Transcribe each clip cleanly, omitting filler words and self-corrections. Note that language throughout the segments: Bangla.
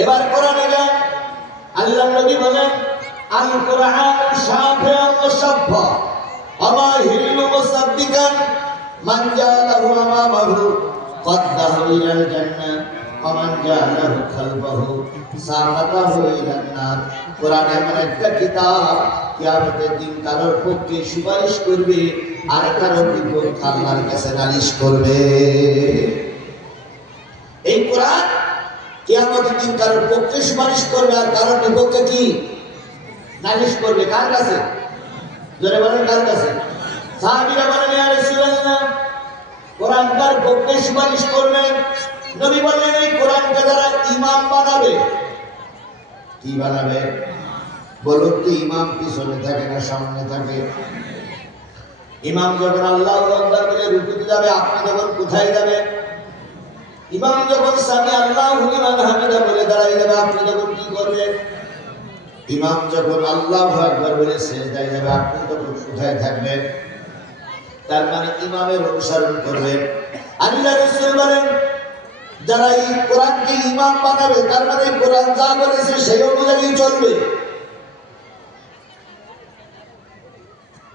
এবার কোরআনে যান, আল্লাহ নবী বলেন আল কোরআন শাফিউন ওয়া শাফা আমা হিলু মুসাদ্দিকান মান জালাহু আমামাহু قده إلى الجنة ومن جعله خلفه ساقطه إلى النار কোরআন এমন একটা কিতাব কিয়ামতের দিন কারোর পক্ষে সুপারিশ করবে আর কারোর বিপক্ষে আল্লাহর কাছে নালিশ করবে। এই কোরআন কিয়ামতের দিন কারোর পক্ষে সুপারিশ করবে আর কারোর বিপক্ষে কি নালিশ করবে। কার কাছে? জোরে বলেন কার কাছে? সাহাবীরা বলেন ইয়া রাসূলুল্লাহ কোরআন কার পক্ষে সুপারিশ করবে? নবী বললেন এই কোরআনকে যারা ইমাম বানাবে। কি বানাবে বলুন তো? ইমাম পিছনে থাকে না সামনে থাকে? ইমাম যখন আল্লাহু আকবার বলে রুকুতে যাবে আপনি তখন কোথায় যাবেন? ইমাম যখন সামি আল্লাহু লিমান হামিদা বলে দাঁড়ায় যাবে আপনি তখন কি করবেন? ইমাম যখন আল্লাহু আকবার বলে সিজদায় যাবে আপনি তখন কোথায় থাকবেন? তার মানে ইমামের অনুসরণ করবেন। আল্লাহ রাসূল বলেন যারা এই কোরআনকে ইমাম বানাবে তার মানে কোরআন যা বলেছে সেই অনুযায়ী চলবে।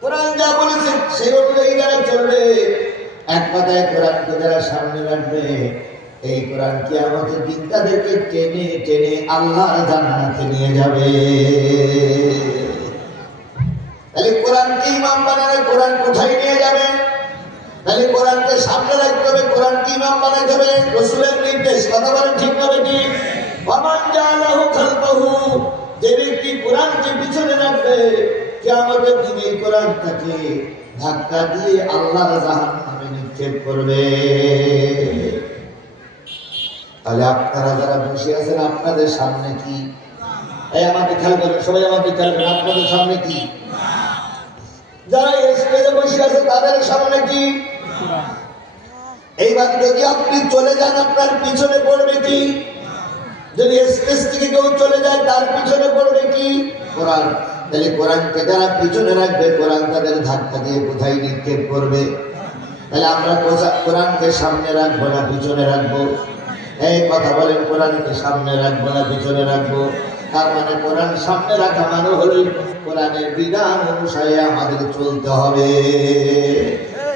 কোরআন যা বলেছে সেই অনুযায়ী যারা চলবে, এক কথায় কোরআনকে যারা সামনে রাখবে, এই কোরআন কিয়ামতের দিন তাদেরকে টেনে টেনে আল্লাহর জান্নাতে নিয়ে যাবে। তাহলে কোরআনকে ইমাম বানালে কোরআন কোথায় নিয়ে যাবে? তাহলে কোরআনকে সামনে রাখতে হবে, কোরআনকে ইমাম বানাতে হবে। রাসূলের নির্দেশ, কথা বলেন ঠিক না বেঠিক? ওয়ামান জালাহু খালফাহু, যে ব্যক্তি কোরআনকে পিছনে রাখবে কিয়ামতের দিন এই কোরআন তাকে ধাক্কা দিয়ে আল্লাহর জাহান্নামে নিক্ষেপ করবে। তাহলে আপনারা যারা বসে আছেন আপনাদের সামনে কি? এই আমাকে খেয়াল করেন, সবাই আমাকে খেয়াল করেন, আপনাদের সামনে কি? যারা স্টেজে বসে আছে তাদের সামনে কি? এইবার যদি আপনি চলে যান আপনার পিছনে পড়বে কি? যদি স্টেজ থেকে কেউ চলে যায় তার পিছনে পড়বে কি? কোরআন। তাহলে কোরআনকে যারা পিছনে রাখবে কোরআন তাদের ধাক্কা দিয়ে কোথায় নিক্ষেপ করবে? তাহলে আমরা কোরআনকে সামনে রাখবো না পিছনে রাখবো? এই কথা বলেন, কোরআনকে সামনে রাখবো না পিছনে রাখবো? তার মানে কোরআন সামনে রাখা মানে হলো কোরআনের বিধান অনুসারে আমাদের চলতে হবে।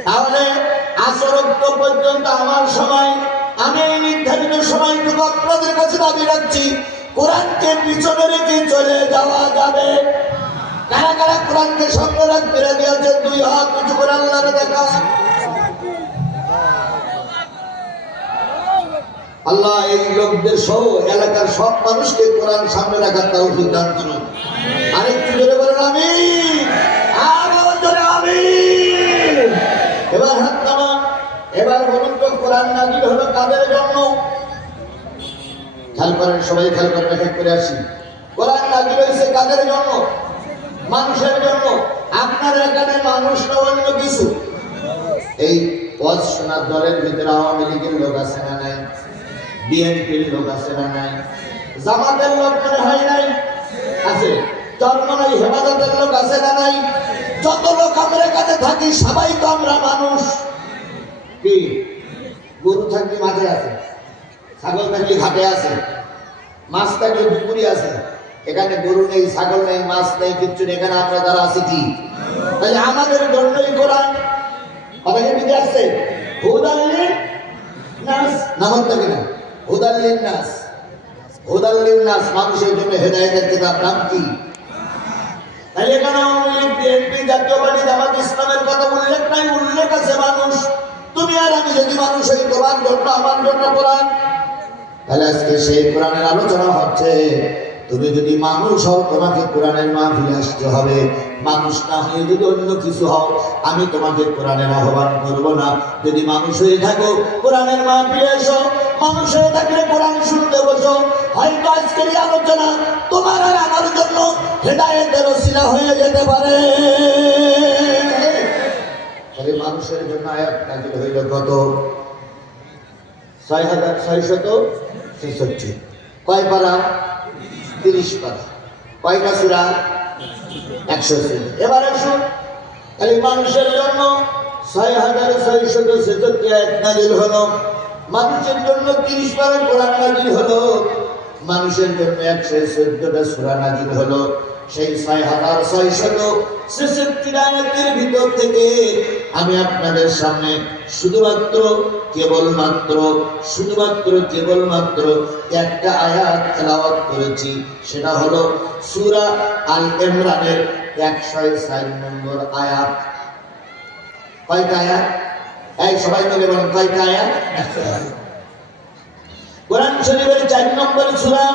তাহলে আসর পর্যন্ত আমার সময়, আমি এই নির্ধারিত সময়টুকু আপনাদের কাছে দাবি রাখছি, কোরআনকে পিছনে রেখে চলে যাওয়া যাবে। কারা কারা কোরআনকে সামনে রাখতে রাজি আছেন? দুই হাত উঁচু করে আল্লাহকে দেখা। আল্লাহ এই লোকদের সহ এলাকার সব মানুষকে কোরআন সামনে রাখার তৌফিক দান করুন। আরেকটু জোরে বলেন আমিন, আরো জোরে আমিন। এবার হাত নামান। এবার বলুন তো কোরআন নাযিল হলো কাদের জন্য? খেয়াল করেন, সবাই খেয়াল করেন, এক করে আসি। কোরআন নাযিল হয়েছে কাদের জন্য? মানুষের জন্য। আপনার এখানে মানুষ না অন্য কিছু? এই ওয়াজ শোনার দলের ভিতরে আওয়ামী লীগের লোক আছে না নাই? বিএনপির লোক আছে না নাই? জামাতের লোক মনে হয় নাই? আছে। চরমনাই হেফাজতের লোক আছে না নাই? যত লোক আমরা এখানে থাকি সবাই তো আমরা মানুষ। কি গরু থাকলে মাঠে আছে, ছাগল থাকলে ঘাটে আছে, মাছ থাকলে পুকুরে আছে। এখানে গরু নেই, ছাগল নেই, মাছ নেই, কিচ্ছু নেই। এখানে আমরা যারা আছি কি? তাই আমাদের জন্যই কোরআন। কথাকে বুঝে আসছে? হুদাল্লিন নাস, নামাজ থাকে না? হুদাল্লিন নাস, হুদাল্লিন নাস, মানুষের জন্য হেদায়েতের কিতাব। নাম কি? তাই এখানে আওয়ামী লীগ, বিএনপি, জাতীয় পার্টি, জামাত ইসলামের কথা উল্লেখ নাই, উল্লেখ আছে মানুষ। তুমি আর আমি যদি মানুষ হই, তোমার জন্য আমার জন্য কোরআন। তাহলে আজকে সেই কোরআনের আলোচনা হচ্ছে। তুমি যদি মানুষ হও তোমাকে কোরআনের মাহফিলে আসতে হবে। মানুষ না হয়ে যদি অন্য কিছু হও আমি তোমাকে কোরআনের আহ্বান করব না। যদি মানুষ হয়ে থাকো কোরআনের মাহফিলে এসো, মানুষ হয়ে থাকলে কোরআন শুনতে বসো। হয়তো আজকের এই আলোচনা তোমার আর আমার জন্য হেদায়েতের ওসিলা হয়ে যেতে পারে। তাহলে মানুষের জন্য আয়াত নাযিল হইল কত? 6666। কয় পারা? 30 পারা। কয়টা সূরা? 100 সূরা। এবার আসুন, তাহলে মানুষের জন্য 6666 আয়াত নাযিল হলো। মানুষের জন্য 30 পারা কোরআন নাযিল হলো। মানুষের জন্য 114টা সূরা নাযিল হলো। সেই 6666 আয়াতের ভিতর থেকে আমি আপনাদের সামনে শুধুমাত্র কেবলমাত্র একটা আয়াত তেলাওয়াত করেছি। সেটা হলো সূরা আল ইমরানের 104 নম্বর আয়াত। কয়টা আয়াত? এই সবাই মিলে বলেন কয়টা আয়াত? কোরআন শরীফের 4 নম্বর সূরা,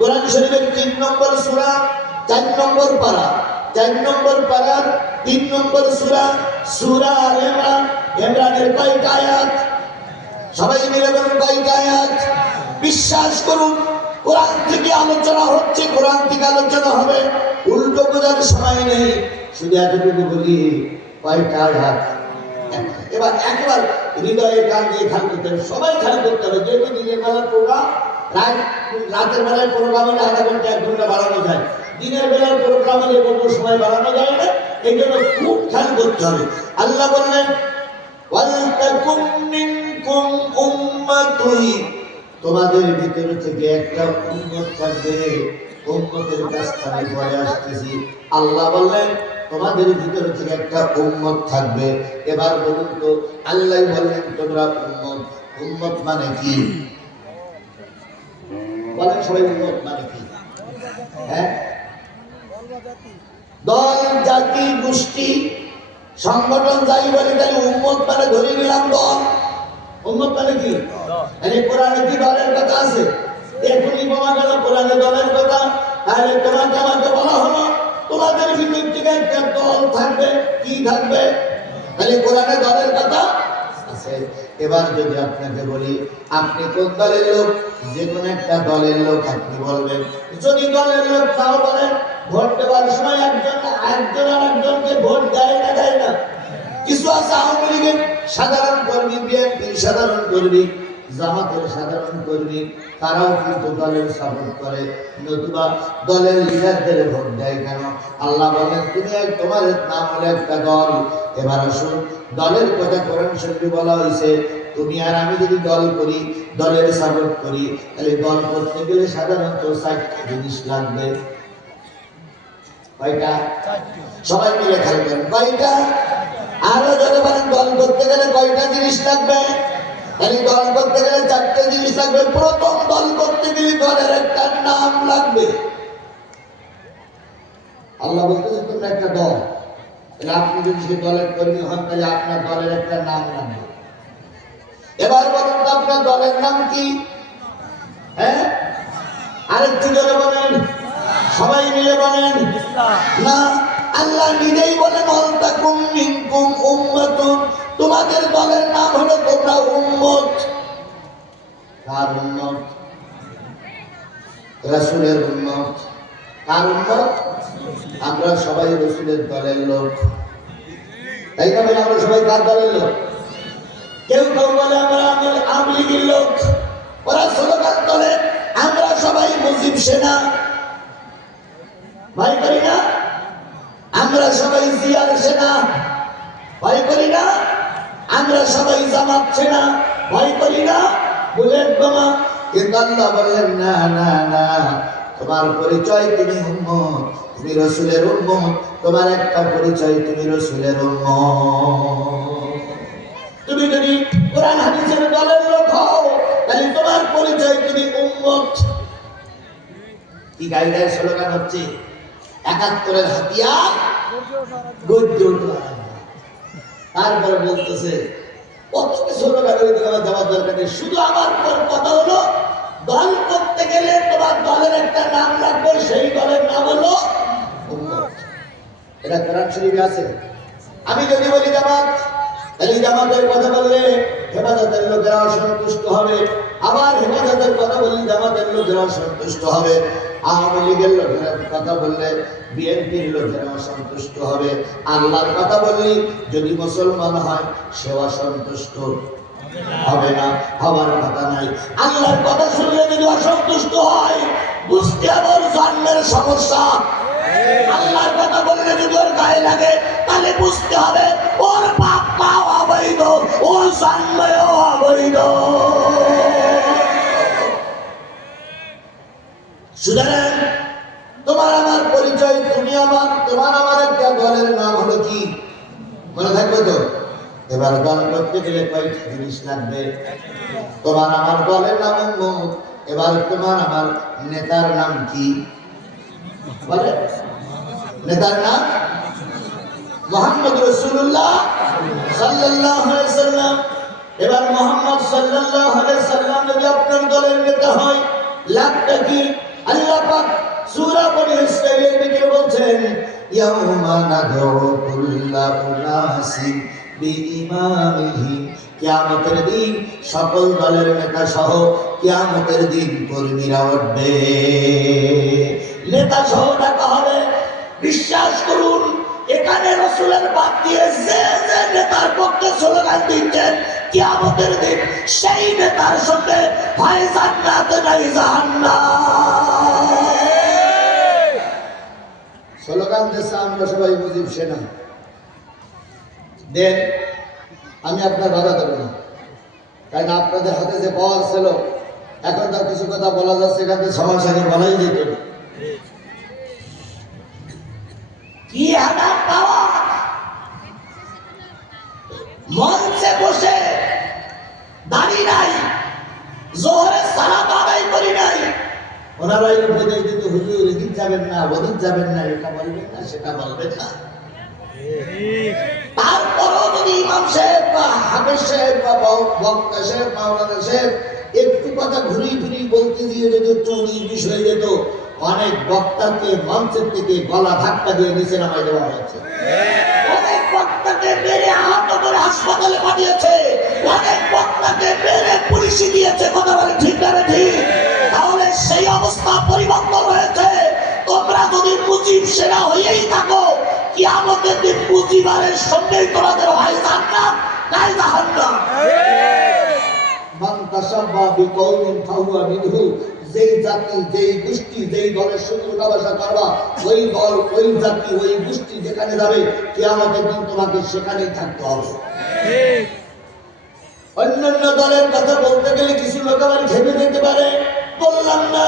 কোরআন শরীফের 3 নম্বর সূরা, 4 নম্বর পারা, 4 নম্বর পারার 3 নম্বর সূরা, সূরা আল ইমরান। ইমরানের কয়টা আয়াত? সবাই মিলে বলেন কয়টা আয়াত? বিশ্বাস করুন, কোরআন থেকে আলোচনা হচ্ছে, কোরআন থেকে আলোচনা হবে, উল্টো বোঝার সময় নেই। শুধু এতটুকু বলি কয়টা আয়াত। এবার একবার হৃদয়ের কান দিয়ে খেয়াল করতে হবে, সবাই খেয়াল করতে হবে। যেহেতু দিনের বেলার প্রোগ্রাম, রাতের বেলায় প্রোগ্রাম হলে আধা ঘন্টা 1 ঘন্টা বাড়ানো যায়, দিনের বেলার প্রোগ্রাম হলে কোনো সময় বাড়ানো যায় না। এই জন্য খুব খেয়াল করতে হবে। আল্লাহ বললেন ওয়ালতাকুম মিনকুম উম্মাতুন, তোমাদের ভিতর থেকে একটা উম্মত থাকবে। উম্মতের কাছ থেকে পরে আসতেছি। আল্লাহ বললেন তোমাদের ভিতর থেকে একটা উম্মত থাকবে। এবার বলুন তো, আল্লাহ বললেন তোমরা উম্মত। উম্মত মানে কি? বলেন সবাই, উম্মত মানে কি? হ্যাঁ, দল, জাতি, গোষ্ঠী, সংগঠন যাই বলি, তাহলে উম্মত মানে ধরে নিলাম দল। উম্মত মানে কি? কোরআনে কি দলের কথা আছে? এখনই বলা গেল কোরআনে দলের কথা। তাহলে তোমাকে আমাকে বলা হলো তোমাদের ভিতর থেকে একটা দল থাকবে। কি থাকবে? তাহলে কোরআনে দলের কথা আছে। এবার যদি আপনাকে বলি আপনি কোন দলের লোক, যে কোনো একটা দলের লোক আপনি বলবেন। যদি দলের লোক তাও বলেন, ভোট দেওয়ার সময় একজন আরেকজনকে ভোট দেয় না? কিছু আছে আওয়ামী লীগের সাধারণ কর্মী, বিএনপির সাধারণ কর্মী, জামাতের সাধারণ কর্মী, তারাও কিন্তু দলের সাপোর্ট করে, নতুবা দলের লিডারদের ভোট দেয় কেন? আল্লাহ বলেন তুমি তোমার নাম হলো একটা দল। এবার আসুন, দলের কথা কোরআন শরীফে বলা হয়েছে। তুমি আর আমি যদি দল করি, দলের সাপোর্ট করি, তাহলে দল করতে গেলে সাধারণত 4টা জিনিস লাগবে। কয়টা? সবাই মিলে খেয়াল করেন কয়টা? আরো যদি বলেন দল করতে গেলে কয়টা জিনিস লাগবে? তাহলে দল করতে গেলে 4টে জিনিস লাগবে। প্রথম, দল করতে গেলে দলের একটা নাম লাগবে। আল্লাহ বলতেছে তোমরা একটা দল, তাহলে আপনি যদি সেই দলের কর্মী হন, তাহলে আপনার দলের একটা নাম লাগবে। এবার বলুন তো আপনার দলের নাম কি? হ্যাঁ, আরেকটু জোরে বলেন, সবাই মিলে বলেন না। আল্লাহ নিজেই বলেন ওয়ালতাকুম মিনকুম উম্মাতুন, তোমাদের দলের নাম হলো তোমরা উম্মত। কার উম্মত? রাসূলের উম্মত। কার উম্মত? আমরা সবাই রাসূলের দলের লোক, তাই না? আমরা সবাই কার দলের লোক? কেউ বলে আমরা আওয়ামী লীগের লোক, ওরা স্লোগান তোলে আমরা সবাই মুজিব সেনা, ভয় করি না? আমরা সবাই জিয়ার সেনা, ভয় করি না? আমরা সবাই জামাত সেনা, ভয় করি না? বুলেট বোমা। কিন্তু আল্লাহ বললেন না না না, তোমার পরিচয় তুমি উম্মত, তুমি রাসূলের উম্মত। তোমার একটা পরিচয়, তুমি রাসূলের উম্মত। তুমি যদি কোরআন হাদিসের দলের লোক হও, তাহলে তোমার পরিচয় তুমি উম্মত। কি গাইডের স্লোগান হচ্ছে ৭১-এর হাতিয়ার গর্জে উঠল। তারপরে বলতেছে কত কিছু স্লোগান দেওয়ার দরকার নেই, শুধু আমার কথা হলো দল করতে গেলে তোমার দলের একটা নাম লাগবে, সেই দলের নাম হলো উম্মত। এটা কোরআন শরীফে আছে। আমি যদি বলি জামাত, তাহলে জামাতের কথা বললে হেফাজতের লোকেরা অসন্তুষ্ট হবে। আবার হেফাজতের কথা বললে জামাতের লোকেরা অসন্তুষ্ট হবে। আওয়ামী লীগের লোকেরা কথা বললে বিএনপির লোকেরা অসন্তুষ্ট হবে। আল্লাহর কথা বললি যদি মুসলমান হয় সে অসন্তুষ্ট হবে না, হওয়ার কথা নাই। আল্লাহর কথা শুনলে যদি অসন্তুষ্ট হয়, বুঝতে হবে ওর জন্মের সমস্যা। আল্লাহর কথা বললে যদি ওর গায়ে লাগে, তাহলে বুঝতে হবে ওর বাপ মাও অবৈধ, ওর জন্মেও সুতরাং তোমার আমার পরিচয়, তুমি আমার, তোমার আমার একটা দলের নাম হলো কি মনে থাকবে তো? এবার দল করতে গেলে কয়টা জিনিস লাগবে? তোমার আমার দলের নাম উম্মত। এবার তোমার আমার নেতার নাম কি বলে? নেতার নাম মুহাম্মদ রাসূলুল্লাহ সাল্লাল্লাহু আলাইহি সাল্লাম। এবার মুহাম্মদ সাল্লাল্লাহু আলাইহি সাল্লাম যদি আপনার দলের নেতা হয়, লাভটা কি? আল্লাহ পাক সূরা বনী ইসরাঈলের ভিতরে বলছেন, ইয়াউমা নাদউ কুল্লা উনাসিন বিইমামিহিম। কিয়ামতের দিন সকল দলের নেতা সহ কিয়ামতের দিন কর্মীরা উঠবে, নেতা সহ ডাকা হবে। বিশ্বাস করুন, এখানে রাসূলের বাদ দিয়ে যে যে নেতার পক্ষে স্লোগান দিচ্ছেন, কিয়ামতের দিন সেই নেতার সঙ্গে হয় জান্নাত নাই জাহান্নাম। স্লোগান দিচ্ছে আমরা সবাই মুজিব সেনা দেন, আমি আপনার বাধা দেব না, কারণ আপনাদের হাতে যে পাওয়ার ছিল, এখন তো কিছু কথা বলা যাচ্ছে, এখানে সবার সাথে বলাই যেত। কি হাতে পাওয়ার? মঞ্চে বসে দাঁড়ি নাই, জোহরের সালাত আদায় করি নাই, ওনারাই উপদেশ দিত, হুজুর এদিক যাবেন না, ওদিক যাবেন না, এটা বলবেন না, সেটা বলবেন না। তারপরও যদি ইমাম সাহেব বা হাফেজ সাহেব বা বক্তা সাহেব, মাওলানা সাহেব একটু কথা ঘুরি ঘুরি বলতে দিয়ে যদি একটু নির্বিষ হয়ে যেত, অনেক বক্তাকে মঞ্চের থেকে গলা ধাক্কা দিয়ে নিচে নামাই দেওয়া হয়েছে, অনেক বক্তাকে মেরে আহত করে হাসপাতালে পাঠিয়েছে, অনেক বক্তাকে মেরে পুলিশে দিয়েছে। কথা বলে ঠিক না ঠিক? তাহলে সেই অবস্থা পরিবর্তন হয়েছে। তোমরা যদি মুজিব সেনা হয়েই থাকো, কিয়ামতের দিন মুজিবারের সঙ্গেই তোমাদের হয় জান্নাত নাই জাহান্নাম। মান তাসাব্বাহা বিকওমিন ফাহুয়া মিনহু। যেই জাতি, যেই গোষ্ঠী, যেই দলের সঙ্গে উঠাবসা করবা, ওই দল, ওই জাতি, ওই গোষ্ঠী যেখানে যাবে, কিয়ামতের দিন তোমাকে সেখানেই থাকতে হবে। অন্যান্য দলের কথা বলতে গেলে কিছু লোক আবার ভেবে যেতে পারে, বললাম না,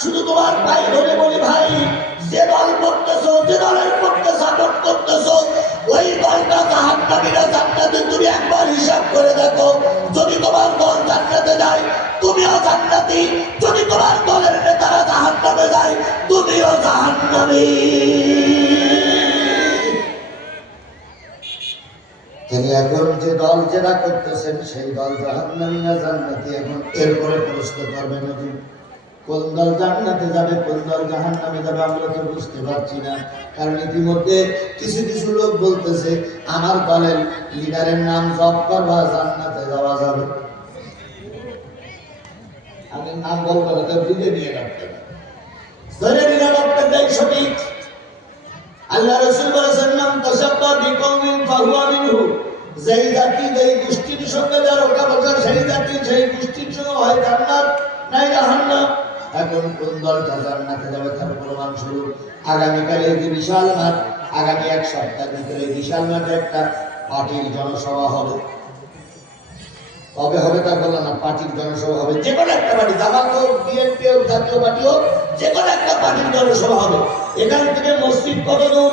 শুধু তোমার ভাই ধরে বলি, ভাই যে দল করতেছো, যে দলের পক্ষে সাপোর্ট করতেছো, ওই দলটা জাহান্নামী না জান্নাতে, তুমি একবার হিসাব করে দেখো। যদি তোমার দল জান্নাতে যায়, তুমিও জান্নাতি। যদি তোমার দলের নেতারা জাহান্নামে যায়, তুমিও জাহান্নামী। তিনি এখন যে দল যেটা করতেছেন, সেই দল জাহান্নামী না জান্নাতি, এখন এরপরে প্রশ্ন করবেন কোন দল জান্নাতে যাবে, কোন দল জাহান্নামে যাবে, আমরা তো বুঝতে পারছি না। কারণ ইতিমধ্যে কিছু কিছু লোক বলতেছে, আমার দলের লিডারের নাম জপ করবা, জান্নাতে যাওয়া যাবে। আমি নাম বলবো না, বুঝে নিয়ে রাখতে ধরে নিয়ে রাখতে সঠিক। আল্লাহ রাসূল বলেছেন, মান তাসাব্বাহা বিকওমিন ফাহুয়া মিনহু। যেই জাতি, যেই গোষ্ঠীর সঙ্গে যার ওঠাবসা, সেই জাতি, সেই গোষ্ঠীর সঙ্গে হয় জান্নাত নাই জাহান্নাম। এখন কোন দলটা জান্নাতে যাবে তার প্রমাণ স্বরূপ আগামীকাল এই যে বিশাল মাঠ, আগামী এক সপ্তাহের ভিতরে বিশাল মাঠে একটা পার্টির জনসভা হবে। কবে হবে তা বললাম না, পার্টির জনসভা হবে, যে কোনো একটা পার্টি, জামাত হোক, বিএনপি হোক, জাতীয় পার্টি হোক, যে কোনো একটা পার্টির জনসভা হবে। এখান থেকে মসজিদ কত দূর?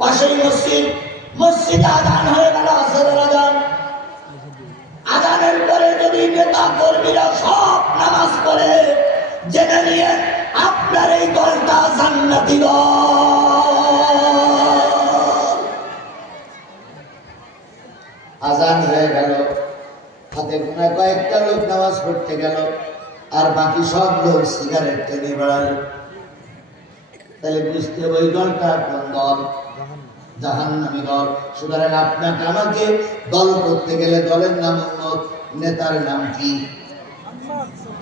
পাশেই মসজিদ। মসজিদে আযান হয়ে গেল, আসরের আযান। আযানের পরে যদি নেতা কর্মীরা সব নামাজ পড়ে, জেনে নিয়ে আপনার এই দলটা জান্নাতি দল। আযান হয়ে গেল, হাতে গোনা কয়েকটা লোক নামাজ পড়তে গেল, আর বাকি সব লোক সিগারেট টেনে বেড়ালো। তাহলে বুঝতে হবে ওই দলটা কোন দল? জাহান্নামী দল। সুতরাং আপনাকে আমাকে দল করতে গেলে দলের নাম উম্মত, নেতার নাম কি?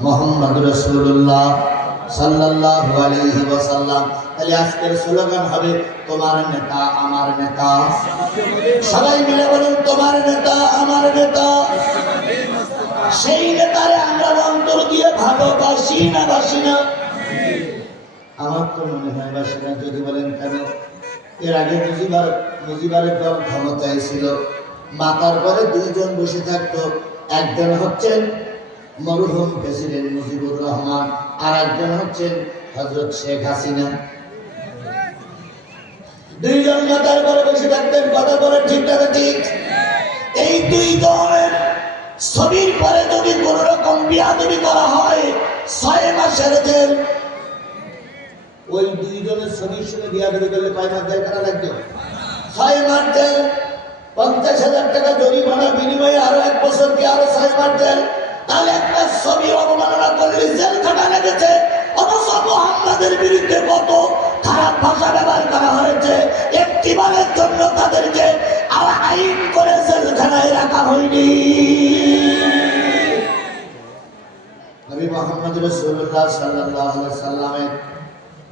মুহাম্মদ রাসূলুল্লাহ সাল্লাল্লাহু আলাইহি ওয়াসাল্লাম। তাহলে আজকের স্লোগান হবে, তোমার নেতা আমার নেতা। সবাই মিলে বলুন, তোমার নেতা আমার নেতা। সেই নেতারে আমরা অন্তর দিয়ে ভালোবাসি না বাসি না? আমার তো মনে হয় বাসি না। যদি বলেন কেন? এর আগে মুজিবারের দল ক্ষমতায় ছিল, মাথার পরে দুইজন বসে থাকতো, একজন হচ্ছেন মরহুম প্রেসিডেন্ট মুজিবুর রহমান, আর একজন হচ্ছেন হযরত শেখ হাসিনা। দুইজন মাথার পরে বসে থাকতেন, কথা বলে ঠিক না ঠিক? এই দুই দলের ছবির পরে যদি কোন রকম বিয়াদবি করা হয় 6 মাসের জেল। ওই দুইজনের ছবির সঙ্গে বিয়াদবি করলে 5 মাস জেল কাটা লাগবে, 6 মাস জেল, 50,000 টাকা জরিমানা, বিনিময়ে আরো 1 বছর কি আরো 6 মাস জেল। তাহলে একটা ছবি অবমাননা করলে জেল কাটা লেগেছে, অথচ মুহাম্মাদের বিরুদ্ধে কত খারাপ ভাষা ব্যবহার করা হয়েছে, একটিবারের জন্য তাদেরকে আইন করে জেলখানায় রাখা হয়নি। নবী মুহাম্মদ রাসূলুল্লাহ সাল্লাল্লাহু আলাইহি সাল্লামের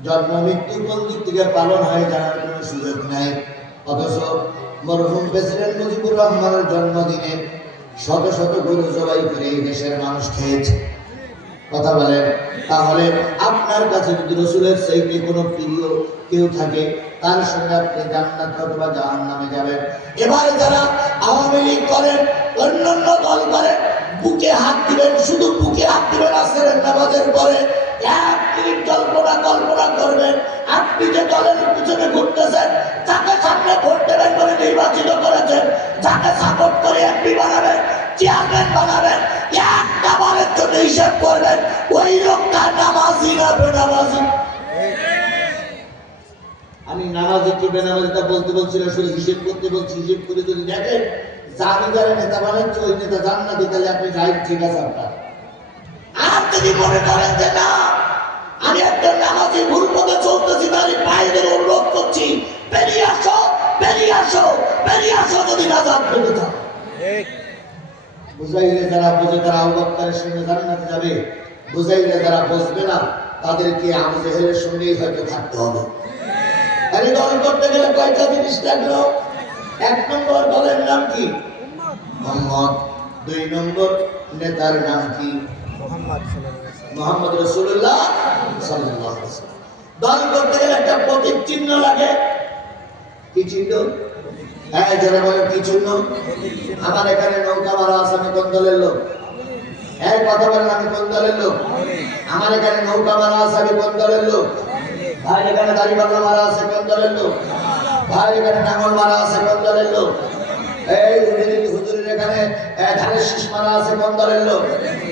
জন্ম মৃত্যু কোন দিক থেকে পালন হয় জানার কোনো সুযোগ নাই, অথচ মরহুম প্রেসিডেন্ট মুজিবুর রহমানের জন্মদিনে শত শত গরু জবাই করে এই দেশের মানুষ খেয়েছে। কথা বলেন, তাহলে আপনার কাছে যদি রাসূলের চাইতে কোনো প্রিয় কেউ থাকে, তার সঙ্গে আপনি জান্নাত অথবা জাহান্নামে যাবেন। এবারে যারা আওয়ামী লীগ করেন, অন্যান্য দল করেন, বুকে হাত দিবেন, শুধু বুকে হাত দিবেন আসরের নামাজের পরে। 1 মিনিট কল্পনা করবেন, আপনি যে দলের পিছনে ঘুরতেছেন, যাকে সামনে ভোট দেবেন বলে নির্বাচিত করেছেন, যাকে সাপোর্ট করে এমপি বানাবেন, চেয়ারম্যান বানাবেন, একটা বারের জন্য হিসেব করবেন ওই লোকটা নামাজি না বেনামাজি। আমি নামাজি কি বেনামাজি তা বলতে বলছি না, শুধু হিসেব করতে বলছি। হিসেব করে যদি দেখেন যারা যারা নেতা বানাচ্ছে ওই নেতা জান্নাতি, তাহলে আপনি যাই, ঠিক আছে আপনার। আর যদি মনে করেন যে না আমি একজন নামাজি ভুল পথে চলতেছি, তাহলে বাইরে অনুরোধ করছি বেরিয়ে আসো, বেরিয়ে আসো, বেরিয়ে আসো যদি নাজাত পেতে চাও। বুঝাইলে যারা বোঝে তারা আবু বকরের সঙ্গে জান্নাতে যাবে, বুঝাইলে যারা বুঝবে না তাদেরকে আবু জেহেলের সঙ্গেই হয়তো থাকতে হবে। আরে দল করতে গেলে কয়টা জিনিস লাগলো? 1 নম্বর দলের নাম কি? মুহাম্মদ। 2 নম্বর নেতার নাম কি? মুহাম্মদ রাসূলুল্লাহ সাল্লাল্লাহু আলাইহি ওয়াসাল্লাম। দল করতে গেলে একটা প্রতীক চিহ্ন লাগে। কি চিহ্ন? হ্যাঁ, যারা বলেন কি চিহ্ন? আমার এখানে নৌকা মারা আছে, আমি কোন দলের লোক? এই কথা বলেন, আমি কোন দলের লোক? আমার এখানে নৌকা মারা আছে, আমি কোন দলের লোক? ভাই এখানে দাড়িপাল্লা মারা আছে, কোন দলের লোক? ভাই এখানে নাঙ্গল মারা আছে, কোন দলের লোক? এই হুজুরের এখানে ধানের শীষ মারা আছে, কোন দলের লোক?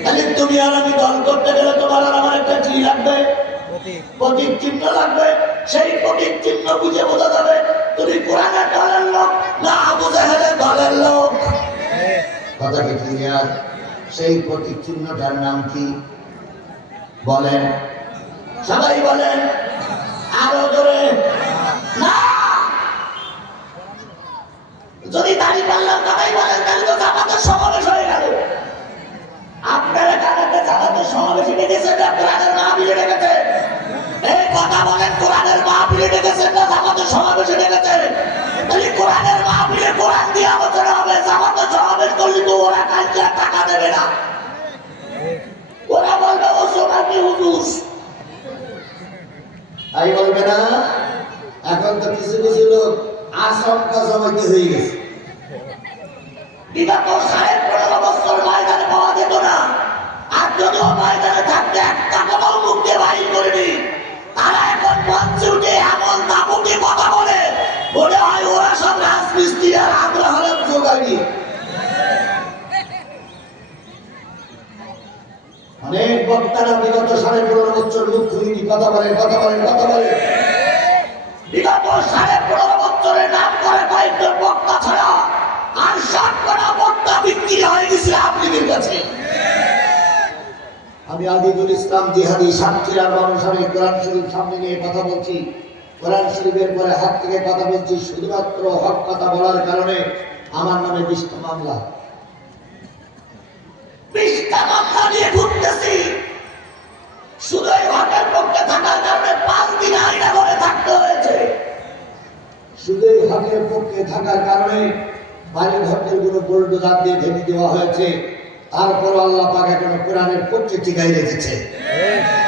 খালি তুমি আর আমি দল করতে গেলে তোমার আর আমার একটা কি লাগবে? প্রতীক চিহ্ন লাগবে। সেই প্রতীক চিহ্ন বুঝে বোঝা যাবে তুমি কোরআনের দলের লোক না আবু জাহেলের দলের লোক। কথা কি ক্লিয়ার? সেই প্রতীক চিহ্নটার নাম কি বলেন? সবাই বলেন আরো জোরে। না, যদি দাঁড়িপাল্লার কথাই বলেন তাহলে তো জামাতের সমাবেশ হয়ে গেল। আপনারা কানাতে জামাতের সমাবেশে ডেকেছেন না কোরআনের মাহফিলে ডেকেছেন? এই কথা বলেন, কোরআনের মাহফিলে ডেকেছেন না জামাতের সমাবেশে ডেকেছেন? তাহলে কোরআনের মাহফিলে কোরআন দিয়ে আলোচনা হবে, জামাতের সমাবেশ করলে তো ওরা কালকে টাকা দেবে না। ওরা বলবে ও সোনাকি হুজুর, তাই বলবে না? এখন তো কিছু কিছু লোক আশঙ্কা জমাইতে হয়ে গেছে। বিগত 15.5 বছর ময়দানে পাওয়া যেত না, আর যদিও ময়দানে থাকতে একটা কথাও মুখ দিয়ে বাহির করেনি। তারা এখন মঞ্চে উঠে এমন দাপুটে কথা বলে, মনে হয় ওরা সব রাজমিস্ত্রি আর আমরা হলাম যোগাড়ি। অনেক বক্তারা বিগত 15.5 বছর মুখ খুলিনি। কথা বলেন, কথা বলেন, কথা বলেন। বিগত 15.5 বছরের নাম করে কয়েকজন বক্তা ছাড়া আর 60 বক্তা বিক্রি হয়ে গেছে আপনাদের কাছে। আমি আজিজুল ইসলাম জিহাদি সাতক্ষীরার মানুষ, আমি কোরআন শরীফ সামনে নিয়ে কথা বলছি। কোরআন শরীফের পরে হাত থেকে কথা বলছি, শুধুমাত্র হক কথা বলার কারণে আমার নামে 20টা মামলা। 20টা মামলা নিয়ে ঘুরতেছি, শুধু এই হকের পক্ষে থাকার কারণে 5 দিন আইনা ঘরে থাকতে হয়েছে। শুধু এই হকের পক্ষে থাকার কারণে বাড়ি ঘরদের গুলো বুলডোজার দিয়ে ভেঙে দেওয়া হয়েছে। তারপর আল্লাহ পাক এখন কোরআনের পক্ষে টিকাই রেখেছে।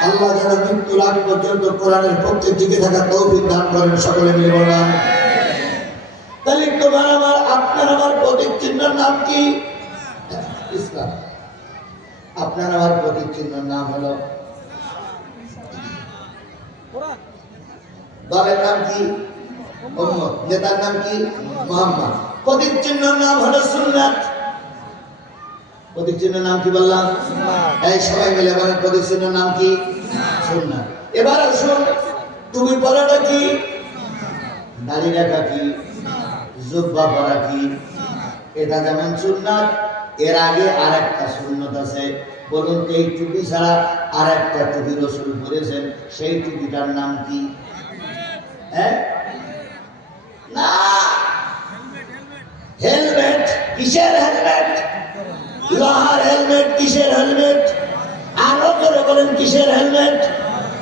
আল্লাহ যেন মৃত্যুর আগ পর্যন্ত কোরআনের পক্ষে টিকে থাকার তৌফিক দান করেন, সকলে মিলে বললাম। তাহলে তোমার আমার আপনার আমার প্রতীক চিহ্নের নাম কি? ইসলাম। আপনার আমার প্রতীক চিহ্নের নাম হলো, দলের নাম কি? উম্মত। নেতার নাম কি? মুহাম্মদ। প্রতীক চিহ্নের নাম হলো সুন্নাত। প্রতীক চিহ্নের নাম কি বললাম? এই সবাই মিলে বলেন, প্রতীক চিহ্নের নাম কি? সুন্নাত। এবার আসুন, টুপি পরাটা কি? দাড়ি রাখা কি? জুব্বা পরা কি? এটা যেমন সুন্নাত, এর আগে আরেকটা সুন্নাত আছে। বলুন তো, এই টুপি ছাড়া আরেকটা টুপি রাসূল পরেছেন, সেই টুপিটার নাম কি? হ্যাঁ না, হেলমেট। কিসের হেলমেট? লোহার হেলমেট। কিসের হেলমেট? আরো করে বলেন, কিসের হেলমেট?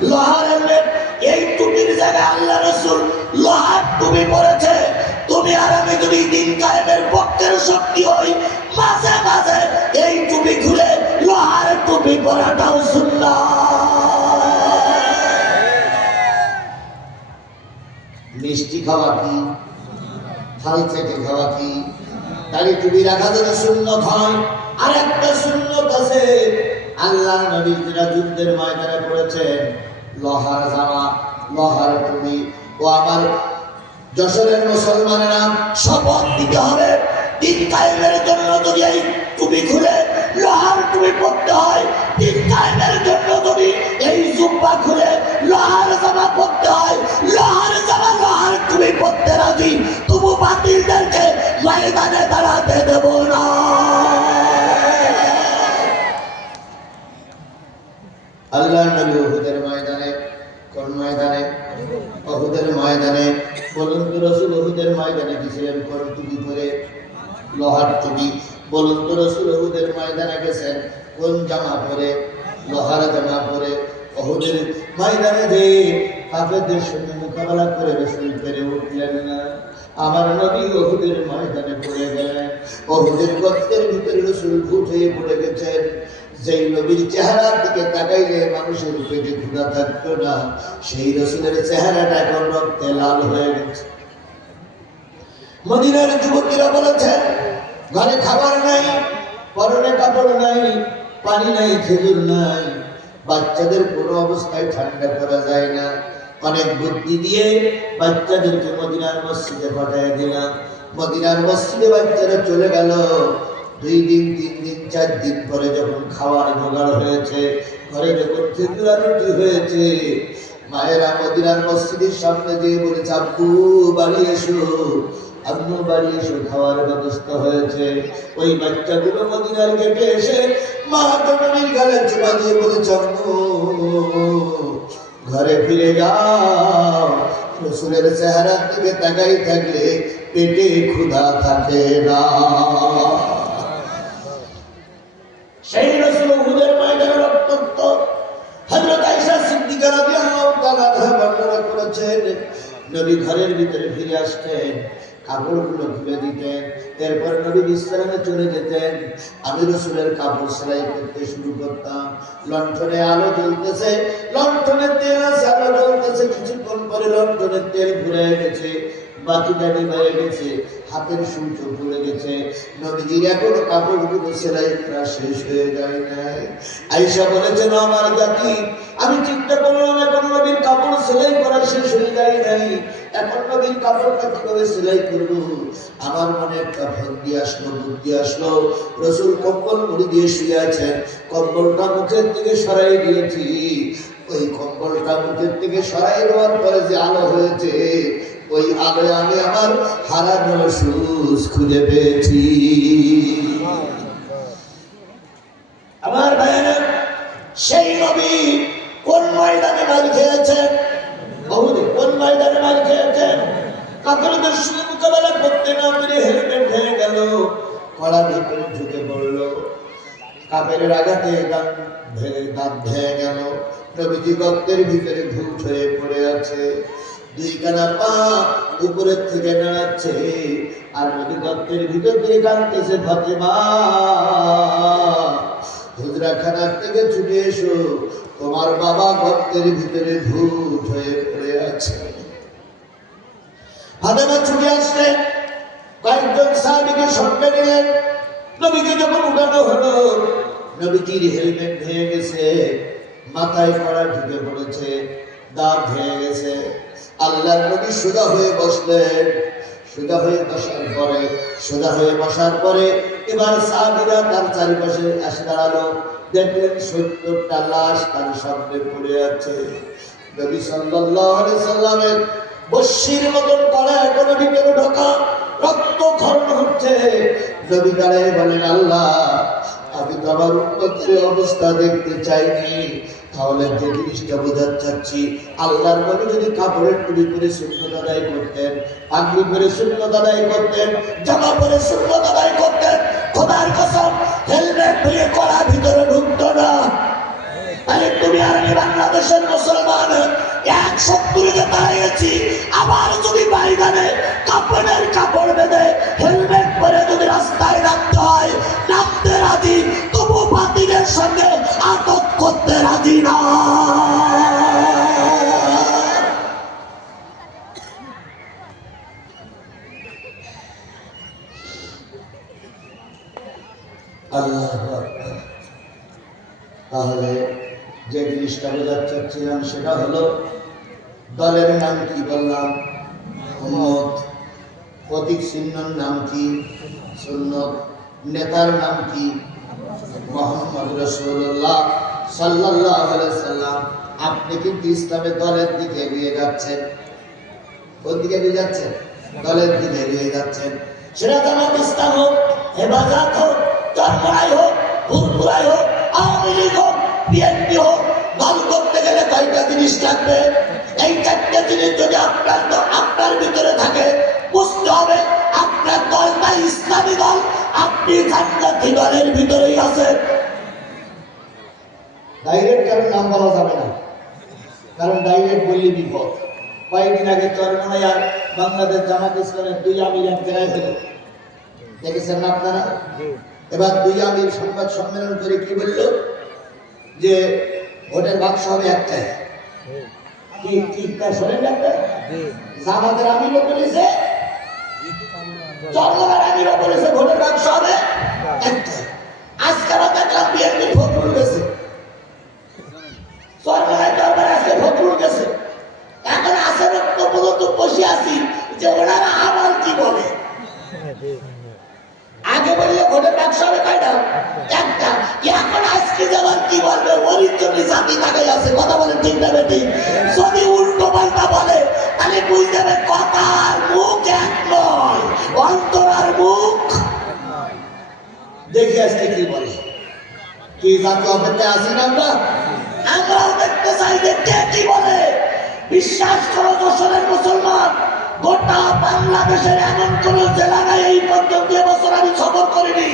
লোহার হেলমেট। এই টুপির জায়গায় আল্লাহ রাসূল লোহার টুপি পরেছে। তুমি আর আমি যদি দিন কায়েমের পক্ষের শক্তি হই, মাঝে মাঝে এই টুপি খুলে লোহার টুপি পরাটাও সুন্নাত। মিষ্টি খাওয়া কি? থাল থেকে খাওয়া কি? দাড়ি টুপি রাখা যদি সুন্নত হয়, আর একটা সুন্নত আছে, আল্লাহর নবী যারা যুদ্ধের ময়দানে পড়েছেন, লোহার জামা, লোহার টুপি। ও আমার যশোরের মুসলমানেরা, শপথ দিতে হবে, দিন কায়েমের জন্য যদি এই টুপি খুলে লোহার টুপি পরতে হয়, দিন কায়েমের জন্য যদি এই জুব্বা খুলে লোহার জামা পরতে হয়, লোহার জামা লোহার টুপি পরতে রাজি, তবু বাতিলদেরকে ময়দানে দাঁড়াতে দেব না। আল্লাহর নবী উহুদের ময়দানে, কোন ময়দানে? উহুদের ময়দানে। বলুন তো, রাসূল উহুদের ময়দানে গেছিলেন কোন টুপি পরে? লোহার টুপি। বলুন তো, রাসূল উহুদের ময়দানে গেছেন কোন জামা পরে? লোহার জামা পরে। উহুদের ময়দানে যে কাফেরদের সঙ্গে মোকাবেলা করে রাসূল পেরে উঠলেন না, আমার নবী উহুদের ময়দানে পড়ে গেলেন। উহুদের গর্তের ভিতরে রাসূল ভূত হয়ে পড়ে গেছেন। যেই নবীর চেহারার দিকে তাকাইলে মানুষের পেটে ক্ষুধা থাকতো না, সেই রাসূলের চেহারাটা এখন রক্তে লাল হয়ে গেছে। মদিনার যুবকেরা বলেছেন, ঘরে খাবার নাই, পরনে কাপড় নাই, পানি নাই, খেজুর নাই, বাচ্চাদের কোনো অবস্থায় ঠান্ডা করা যায় না। অনেক বুদ্ধি দিয়ে বাচ্চাদেরকে মদিনার মসজিদে পাঠিয়ে দিলাম। মদিনার মসজিদে বাচ্চারা চলে গেল। 2 দিন 3 দিন 4 দিন পরে যখন খাবার জোগাড় হয়েছে, ঘরে যখন খেজুরা রুটি হয়েছে, মায়েরা মদিনার মসজিদের সামনে দিয়ে বলেছে, আব্বু বাড়ি এসো, আম্মু বাড়ি এসো, খাওয়ার ব্যবস্থা হয়েছে। ওই বাচ্চাগুলো মদিনার গেটে এসে মা নবীর গালে চুমা দিয়ে বলেছে, আম্মু ঘরে ফিরে যাও। রাসূলের চেহারার দিকে তাকাই থাকলে পেটে ক্ষুধা থাকে না। সেই রাসূল উহুদের ময়দানে রক্তাক্ত। হযরত আয়েশা সিদ্দিকা রাদিয়াল্লাহু তাআলা বর্ণনা করেছেন, নবী ঘরের ভিতরে ফিরে আসতেন, কাপড়গুলো খুলে দিতেন, এরপর নবী বিশ্রামে চলে যেতেন। আমি রাসূলের কাপড় সেলাই করতে শুরু করতাম। লণ্ঠনে আলো জ্বলতেছে, লণ্ঠনের তেল আছে, আলো জ্বলতেছে। কিছুক্ষণ পরে লণ্ঠনের তেল ফুরিয়ে গেছে, বাতিটা নিভে গেছে, হাতের সূচো পড়ে গেছে। নবীজির এখনো কাপড়গুলো সেলাই করা শেষ হয়ে যায় নাই। আয়েশা বলেছেন, আমার জাতি, আমি চিন্তা করলাম এখন নবীর কাপড় সেলাই করা শেষ হয়ে যায় নাই, এখন নবীর কাপড়টা কিভাবে সেলাই করব। আমার মনে একটা ভক্তি আসলো, বুদ্ধি আসলো। রাসূল কম্বল মুড়ি দিয়ে শুয়ে আছেন, কম্বলটা মুখের থেকে সরাই দিয়েছি। ওই কম্বলটা মুখের থেকে সরাই দেওয়ার পরে যে আলো হয়েছে, ওই আলোয় আমি আমার হারানো সুজ খুঁজে পেয়েছি। আমার ভাইয়েরা, সেই নবী কোন ময়দানে মার খেয়েছেন? উহুদে। কোন ময়দানে মার খেয়েছেন? কাফেরদের সঙ্গে মোকাবেলা করতে না পেরে হেলমেট ভেঙে গেল, কড়া ভিতরে ঢুকে পড়লো, কাফেরের আঘাতে দাঁত ভেঙে গেল। নবীজি গর্তের ভিতরে ভূত হয়ে পড়ে আছে, 2 কানা পা উপরের থেকে নাড়াচ্ছে, আর নবী গর্তের ভিতর দিয়ে কাঁদতেছে, ফাতেমা হুজরাখানার থেকে ছুটে এসো, তোমার বাবা গর্তের ভিতরে ভূত হয়ে পড়ে আছে। ফাতেমা ছুটে আসলেন, কয়েকজন সাহাবীকে সঙ্গে নিলেন। নবীকে যখন উঠানো হলো, নবীজির হেলমেট ভেঙে গেছে, মাথায় কড়া ঢুকে পড়েছে, দাঁত ভেঙে গেছে। আল্লাহর নবী সোজা হয়ে বসলেন। সোজা হয়ে বসার পরে এবার সাহাবীরা তার চারিপাশে এসে দাঁড়ালো। দেখলেন 70টা লাশ তার সামনে পড়ে আছে। নবী সাল্লাল্লাহু আলাইহি সাল্লামের বশির মতন করা এখনো ভিতরে ঢোকা, রক্ত খরণ হচ্ছে। নবী দাঁড়ায় বলেন, আল্লাহ, আমি তো আমার উম্মতের অবস্থা দেখতে চাইনি। তাহলে যে জিনিসটা বোঝাতে চাচ্ছি, আল্লাহর নবী যদি কাপড়ের টুপি পরে সুন্নত আদায় করতেন, পাগড়ি পরে সুন্নত আদায় করতেন, জামা পরে সুন্নত আদায় করতেন, খোদার কসম হেলমেট পরে কড়া ভিতরে ঢুকতো না। তাহলে তুমি আর আমি বাংলাদেশের মুসলমান 170-এ দাঁড়িয়েছি, আবার যদি বাইগানে কাপড়ের কাপড় বেঁধে হেলমেট পরে যদি রাস্তায় নামতে হয়, নামতে রাজি, তবু বাতিলের সঙ্গে আটক করতে রাজি না। আল্লাহু আকবার। তাহলে যে জিনিসটা বোঝাতে চাচ্ছিলাম সেটা হলো, দলের নাম কি বললাম? উম্মত। প্রতীক চিহ্নের নাম কি? সুন্নত। নেতার নাম কি? মুহাম্মদ রাসূলুল্লাহ সাল্লাল্লাহু আলাইহি সাল্লাম। আপনি কিন্তু ইসলামের দলের দিকে এগিয়ে যাচ্ছেন। কোন দিকে এগিয়ে যাচ্ছেন? দলের দিকে এগিয়ে যাচ্ছেন। সেটা জামাত ইসলাম হোক, হেফাজত হোক, চরমরাই হোক, ফুরফুরাই হোক, আওয়ামী লীগ হোক, বিএনপি হোক, দল করতে গেলে কয়টা জিনিস লাগবে? এই 4টে জিনিস যদি আপনার ভিতরে থাকে, বুঝতে হবে আপনার দলটা ইসলামী দল, আপনি জান্নাতি দলের ভিতরেই আছেন। ডাইরেক্ট কারণ নাম বলা যাবে না, কারণ ডাইরেক্ট বললে বিপদ। কয়েকদিন আগে চরমনাই আর বাংলাদেশ জামাত ইসলামের 2 আমির এক জায়গায় হলো, দেখেছেন না আপনারা? এবার 2 আমির সংবাদ সম্মেলন করে কি বলল? যে ভোটের বাক্স হবে একটাই। কি শোনেন একটা? জামাতের আমিরও বলেছে, চরমনার আমিরও বলেছে ভোটের বাক্স হবে একটাই। আজকে আমরা দেখলাম বিএনপির ফখরুল গেছে, চরমনায় দরবারে আজকে ফখরুল গেছে। এখন আসেন তো পর্যন্ত বসে আছি যে ওনারা আবার কি বলে। আগে বললে ভোটের বাক্স হবে কয়টা? একটা। এখন আজকে যেমন কি বলবে, ওরই জন্য জাতি তাকাই আছে। কথা বলে ঠিক না বেটি? যদি উল্টো পাল্টা বলে তাহলে বুঝতে হবে কথার মুখ এক নয়, অন্তর আর মুখ। দেখি আজকে কি বলে। কি জাতি অপেক্ষায় আছি না আমরা? আমরাও দেখতে চাই যে কে কি বলে। বিশ্বাস করো যশোরের মুসলমান, গোটা বাংলাদেশের এমন কোন জেলা নাই এই পর্যন্ত এবছর আমি সফর করিনি।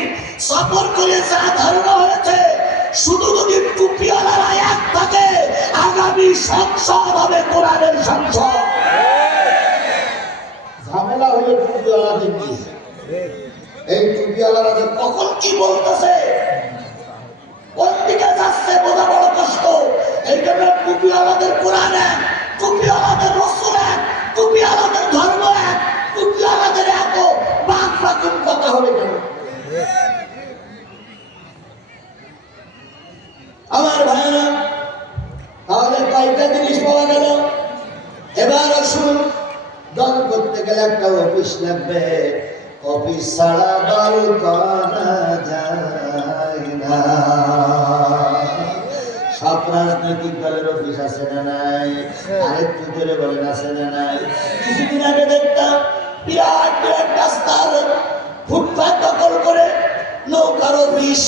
সফর করে যা ধারণা হয়েছে, শুধু যদি টুপিওয়ালারা এক থাকে, আগামী সংসদ হবে কোরআনের সংসদ। ঝামেলা হলে টুপিওয়ালাদের নিয়ে। এই টুপিওয়ালারা যে কখন কি বলতেছে, কোন দিকে যাচ্ছে বোঝা বড় কষ্ট। এই জন্য টুপিওয়ালাদের কোরআন এক, টুপিওয়ালাদের রাসূল এক, টুপিওয়ালাদের ধর্ম এক, টুপিওয়ালাদের এত বাক বাকুম কথা হবে কেন? আমার ভাইরা, তাহলে কয়টা জিনিস পাওয়া গেল? এবার আসুন, দল করতে গেলে একটা অফিস লাগবে। অফিস ছাড়া দল করা যায় না। সব রাজনৈতিক দলের অফিস আছে না নাই? আরেকটু জোরে বলেন, আছে না নাই? কিছুদিন আগে দেখতাম বিরাট বিরাট রাস্তার ফুটপাত দখল করে নৌকার অফিস।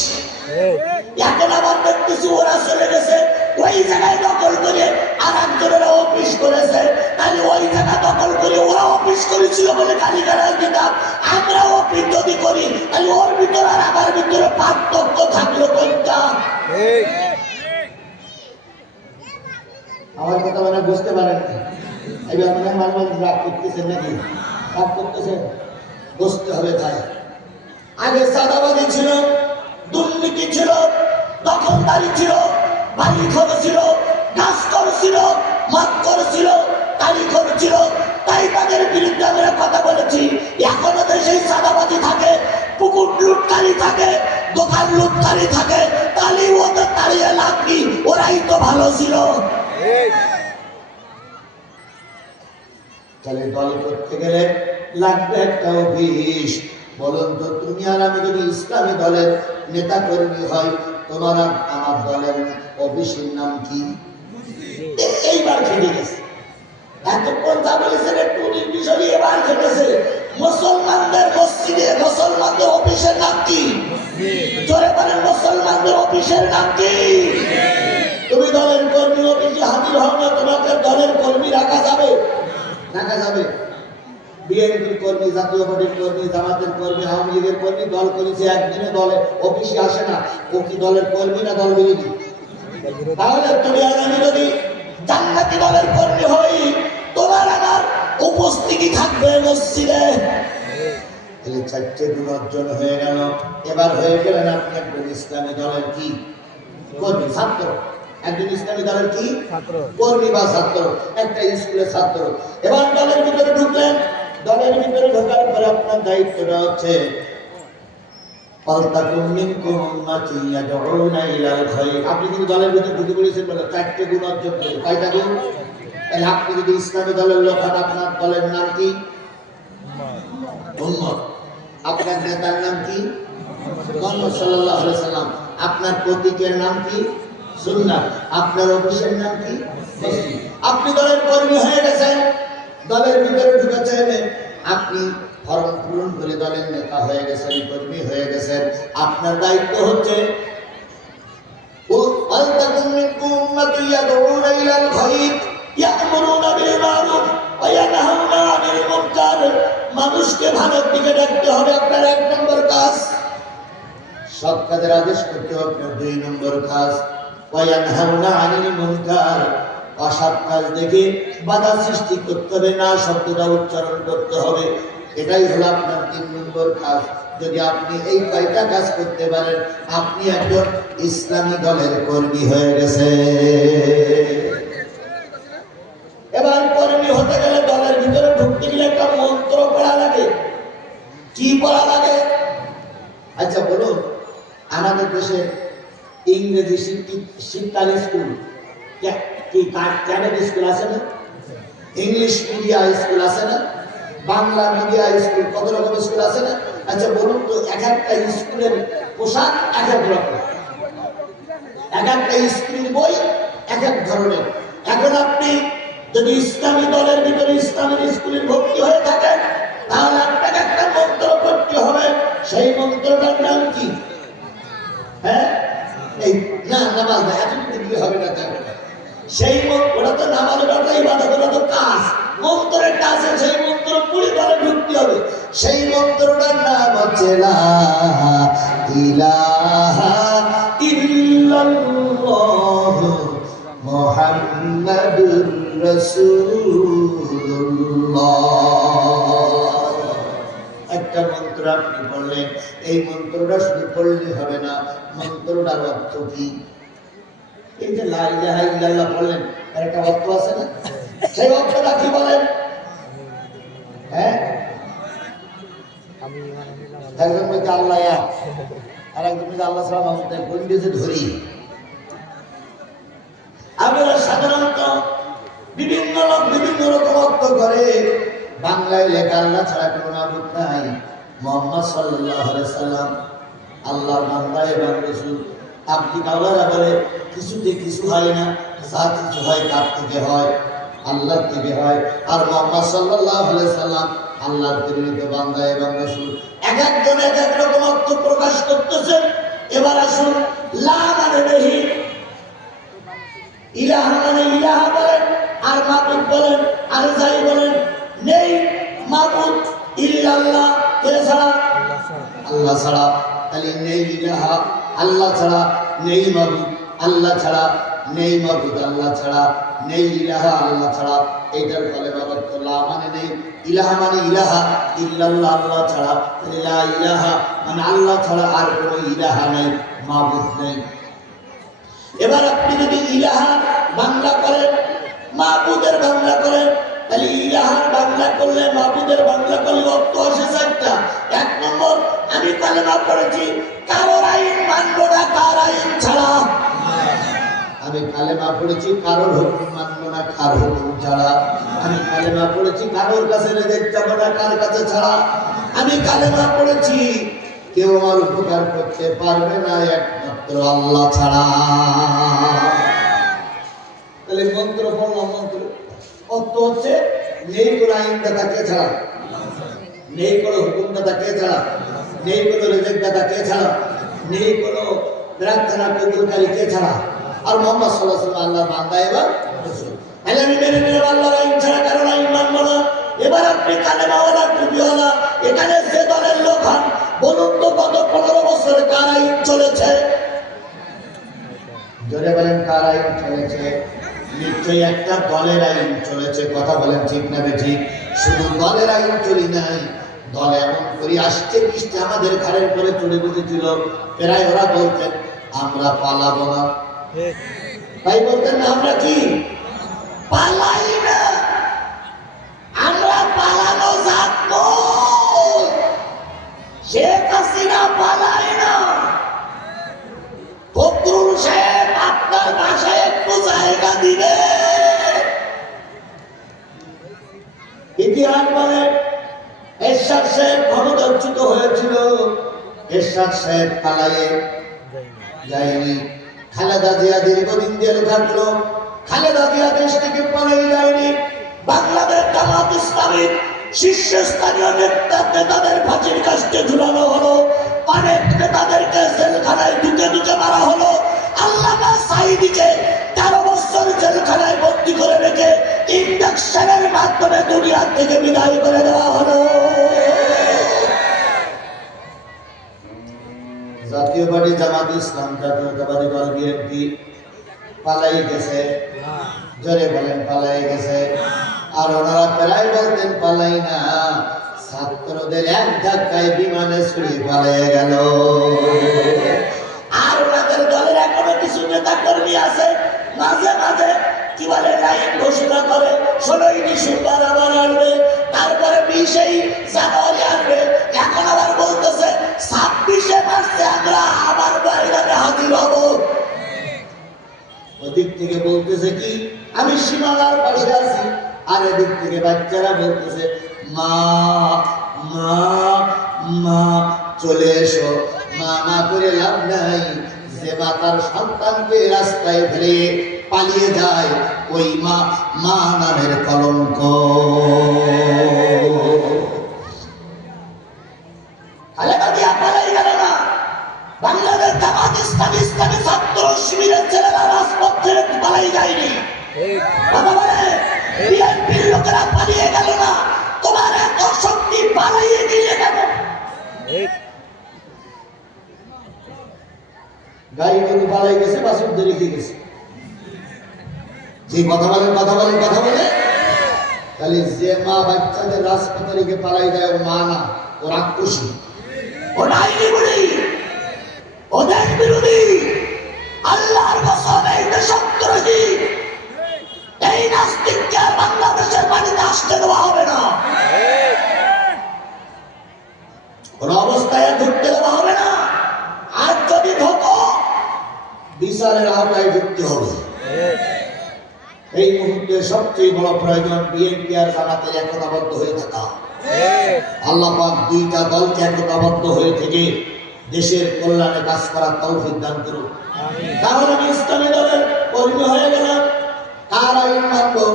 এখন আবার দেখতেছি ওরা চলে গেছে ওই জায়গায় দখল করে আর একজনের অফিস করেছে। তাহলে ওই জায়গা দখল করে ওরা অফিস করেছিল বলে গালি গালাজ দিতাম। আমরা অফিস যদি করি তাহলে ওর ভিতরে আর আমার ভিতরে পার্থক্য থাকলো কোনটা? আমার কথা মানে বুঝতে পারেন না? এবার মনে হয় মানুষ রাগ করতেছেন নাকি? রাগ করতেছেন? বুঝতে হবে তাই। আগে চাঁদাবাজি ছিল, দুর্নীতি ছিল, দখলদারি ছিল, বাড়ি ঘর ছিল, গাছ করছিল, মদ করছিল, তালি করছিল, তাই তাদের বিরুদ্ধে আমরা কথা বলেছি। এখনো তো সেই চাঁদাবাজি থাকে, পুকুর লুটকারি থাকে, দোকান লুটকারি থাকে, তাহলে ওদের তাড়িয়ে লাভ কি? ওরাই তো ভালো ছিল। তাহলে দল করতে গেলে লাগবে একটা অফিস। বলুন তো, তুমি আর আমি যদি ইসলামী দলের নেতা কর্মী হয়, তোমার আর আমার দলের অফিসের নাম কি? এইবার খেটে গেছে। এতক্ষণ যা বলেছেন একটু বিষয় এবার খেটেছে। মুসলমানদের মসজিদে মুসলমানদের অফিসের নাম কি? জোরে বলেন, মুসলমানদের অফিসের নাম কি? তুমি দলের কর্মী অফিসে হাজির হও না, তোমাকে দলের কর্মী রাখা যাবে? রাখা যাবে? বিএনপির কর্মী, জাতীয় পার্টির কর্মী, জামাতের কর্মী, আওয়ামী লীগের কর্মী দল করেছে, একদিনে দলে অফিসে আসে না, ও কি দলের কর্মী না দল বিরোধী? তাহলে তুমি আর আমি যদি জান্নাতি দলের কর্মী হই, তোমার আমার উপস্থিতি থাকবে মসজিদে। তাহলে 4টে গুণ অর্জন হয়ে গেল। এবার হয়ে গেলেন আপনি একজন ইসলামী দলের কি কর্মী, ছাত্র। একজন ইসলামী দলের কি কর্মী বা ছাত্র, একটা স্কুলের ছাত্র। এবার দলের ভিতরে ঢুকলেন। দলের ভিতরে ঢোকার পরে আপনার দায়িত্বটা হচ্ছে আপনি কিন্তু দলের ভিতরে ঢুকে পড়েছেন বলে 4টে গুণ অর্জন করে। কয়টা গুণ? তাহলে আপনি যদি ইসলামী দলের লোক হন, আপনার দলের নাম কি? উম্মত। আপনার নেতার নাম কি? মুহাম্মদ সাল্লাল্লাহু আলাইহি সাল্লাম। আপনার প্রতীকের নাম কি? সুন্নাহ। আপনার অফিসের নাম কি? মসজিদ। আপনি দলের কর্মী হয়ে গেছেন, দলের ভিতরে ঢুকেছেন, আপনি ফরম পূরণ করে দলের নেতা হয়ে গেছেন, কর্মী হয়ে গেছেন। আপনার দায়িত্ব হচ্ছে মানুষকে ভালোর দিকে ডাকতে হবে, আপনার 1 নম্বর কাজ। সৎ কাজের আদেশ করতে হবে, আপনার 2 নম্বর কাজ। ওয়ায়ানহাউনা আনিল মুনকার, অসৎ কাজ দেখে বাধা সৃষ্টি করতে হবে, না শব্দটা উচ্চারণ করতে হবে। এটাই হলো আপনার 3 নম্বর কাজ। যদি আপনি এই 5টা কাজ করতে পারেন, আপনি একজন ইসলামী দলের কর্মী হয়ে গেছে। এবার কর্মী হতে গেলে দলের ভিতরে ঢুকতে গেলে একটা মন্ত্র পড়া লাগে। কি পড়া লাগে? আচ্ছা বলুন, আমাদের দেশে ইংরেজি শিক্ষার স্কুল কি ক্যাডেট স্কুল আছে না? ইংলিশ মিডিয়া স্কুল আছে না? বাংলা মিডিয়া স্কুল, কত রকম স্কুল আছে না? আচ্ছা বলুন তো, এক একটা স্কুলের পোশাক এক এক রকম, এক একটা স্কুলের বই এক এক ধরনের। এখন আপনি যদি ইসলামী দলের ভিতরে ইসলামের স্কুলে ভর্তি হয়ে থাকেন, তাহলে আপনাকে একটা মন্ত্র করতে হবে। সেই মন্ত্রটার নাম কি? হ্যাঁ, এই না নামাজ না, এত দিলে হবে না। সেই ওটা তো নামাজ, ওটা ইবাদত, ওটা তো কাজ। মন্ত্রের কাছে সেই মন্ত্র পুরি দলে ঢুকতে হবে। সেই মন্ত্রটার নাম হচ্ছে লা ইলাহা ইল্লাল্লাহু মুহাম্মাদুর রাসূলুল্লাহ। একটা মন্ত্র আপনি পড়লেন, এই মন্ত্রটা শুধু পড়লে হবে না, মন্ত্রটার অর্থ কি? এই যে লা ইলাহা ইল্লাল্লাহ বললেন, এর একটা অর্থ আছে না? সেই অর্থটা কি বলেন? হ্যাঁ, একজন বলছে আল্লাহ এক, আর একজন বলছে আল্লাহ ছাড়া মাবুদ নাই। কোন দিকে ধরি? আমরা সাধারণত বিভিন্ন লোক বিভিন্ন রকম অর্থ করে। বাংলায় লেখা আল্লাহ ছাড়া কোনো মাবুদ নাই, মুহাম্মদ সাল্লাল্লাহু আলাইহি সাল্লাম আল্লাহর বান্দা এবং রাসূল। আপনি কাউরা বলে কিছুতে কিছু হয় না, যা কিছু হয় কার থেকে হয়? আল্লাহর থেকে হয়। আর মুহাম্মদ সাল্লাল্লাহু আলাইহি সাল্লাম আল্লাহর প্রেরিত বান্দা এবং রাসূল। এক একজন এক এক রকম অর্থ প্রকাশ করতেছেন। এবার আসুন, লা মানে নেই, ইলাহা মানে ইলাহা বলেন, আর মাবুদ বলেন, আর যাই বলেন। নেই মাবুদ ইল্লাল্লাহ, কে ছাড়া? আল্লাহ ছাড়া। তাহলে নেই ইলাহা, আল্লাহ ছাড়া। নেই মাবুদ, আল্লাহ ছাড়া। নেই মাবুদ, আল্লাহ ছাড়া। নেই ইলাহা, আল্লাহ ছাড়া। এইটার ফলে অর্থ লা মানে নেই, ইলাহা মানে ইলাহা, ইল্লাল্লাহ আল্লাহ ছাড়া। তাহলে লা ইলাহা মানে আল্লাহ ছাড়া আর কোনো ইলাহা নেই, মাবুদ নেই। এবার আপনি যদি ইলাহা বাংলা করেন, মাবুদের বাংলা করেন, তাহলে ইলাহার বাংলা করলে, মাহবুদের বাংলা করলে অর্থ আসে চারটা। এক নম্বর, আমি কালেমা পড়েছি, কারোর আইন মানবো না, কার আইন ছাড়া। আমি কালেমা পড়েছি, কারোর হুকুম মানবো না, কার হুকুম ছাড়া। আমি কালেমা পড়েছি, কারোর কাছে রেজেক যাবো না, কার কাছে ছাড়া। আমি কালেমা পড়েছি, কেউ আমার উপকার করতে পারবে না একমাত্র আল্লাহ ছাড়া। তাহলে মন্ত্র পড়লাম, মন্ত্র অর্থ হচ্ছে নেই কোনো আইনদাতা কে ছাড়া, নেই কোনো হুকুমদাতা কে ছাড়া, নেই কোনো রেজেকদাতা কে ছাড়া, নেই কোনো প্রার্থনা কবুলকারী কে ছাড়া। আর মোহাম্মদ সাল্লাল্লাহু আলাইহি ওয়াসাল্লাম আল্লাহর বান্দা এবার রাসূল। তাহলে আমি মেনে নিলাম আল্লাহর আইন ছাড়া কারোর আইন মানবো না। এবার আপনি কালেমাওয়ালা, টুপিওয়ালা, এখানে যে দলের লোক হন, বলুন তো গত 15 বছরে কার আইন চলেছে? জোরে বলেন কার আইন চলেছে? নিশ্চয়ই একটা দলের আইন চলেছে। কথা বলেন ঠিক না ঠিক? শুধু দলের আইন চলি নাই, দল এমন করে আসছে পৃষ্ঠে আমাদের ঘাড়ের পরে চলে বসেছিল। প্রায় ওরা বলতেন আমরা পালাবো না, তাই বলতেন না আমরা কি পালাই না, আমরা পালানো জাত নই। শেখ হাসিনা পালাই না। ফখরুল সাহেব আপনার ভাষায় একটু জায়গা দিবে। ইতিহাস বলে এরশাদ সাহেব ক্ষমতাচ্যুত হয়েছিল, এরশাদ সাহেব পালায়ে যায়নি। খালেদা জিয়া দীর্ঘদিন জেলে থাকলো, খালেদা জিয়া দেশ থেকে পালিয়ে যায়নি। বাংলাদেশ জামাত ইসলামীর শীর্ষস্থানীয় নেতাদের ফাঁসির কাস্টে ঝুলানো হলো, অনেক নেতাদেরকে জেলখানায় ঢুকে মারা হলো। আল্লামা সাঈদীকে 13 বছর জেলখানায় বন্দী করে রেখে ইন্ডাকশনের মাধ্যমে দুনিয়া থেকে বিদায় করে দেওয়া হলো। জাতীয় পার্টি জামাত ইসলাম, জাতীয়তাবাদী দল বিএনপি পালাই গেছে। জোরে বলেন পালাই গেছে। আর ওনারা প্রায় বলতেন পালাই না, ছাত্রদের এক ধাক্কায় বিমানে ছুড়ে পালিয়ে গেল। আর ওনাদের দলের এখনো কিছু নেতা কর্মী আছে, মাঝে মাঝে কি বলে লাইন ঘোষণা করে 16ই ডিসেম্বর আবার আসবে, তারপরে 20 জানুয়ারি আসবে, এখন আবার বলতেছে 26 মার্চে আমরা আবার ময়দানে হাজির হব। ওদিক থেকে বলতেছে কি আমি সীমানার পাশে আছি, আর এদিক থেকে বাচ্চারা বলতেছে মা মা মা চলে এসো। মা মা করে লাভ নাই, যে মা তার সন্তানকে রাস্তায় ফেলে পালিয়ে যায় ওই মা মা নামের কলঙ্ক। খালেদা জিয়া পালাই গেল না, বাংলাদেশ জামাত ইসলামী ইসলামী ছাত্র শিবিরের ছেলেরা রাজপথ ছেড়ে পালাই যায়নি। কথা বলে বিএনপির লোকেরা পালিয়ে গেল না, তোমার এত শক্তি পালাইয়ে দিয়ে গেল। গাড়ি কিন্তু পালাই গেছে, বাসুদ্ধ রেখে গেছে। যে কথা বলেন কথা বলেন কথা বলে, তাহলে যে মা বাচ্চাদের রাজপথে রেখে পালাই যায় ও মা না, ও রাক্ষসী, ও ডাইনি বুড়ি, ও দেশ বিরোধী, আল্লাহর কসম এই দেশদ্রোহী। এই নাস্তিককে আর বাংলাদেশের মাটিতে আসতে দেওয়া হবে না, কোন অবস্থায় ঢুকতে দেওয়া হবে না। আর যদি ঢোকো বিচারের আওতায় ঢুকতে হবে। এই মুহূর্তে সবচেয়ে বড় প্রয়োজন বিএনপি আর জামাতের একতাবদ্ধ হয়ে থাকা। আল্লাহ পাক দুইটা দলকে একতাবদ্ধ হয়ে থেকে দেশের কল্যাণে কাজ করার তৌফিক দান করুন। তাহলে আমি ইসলামী দলের কর্মী হয়ে গেলাম, কার আইন মানবো,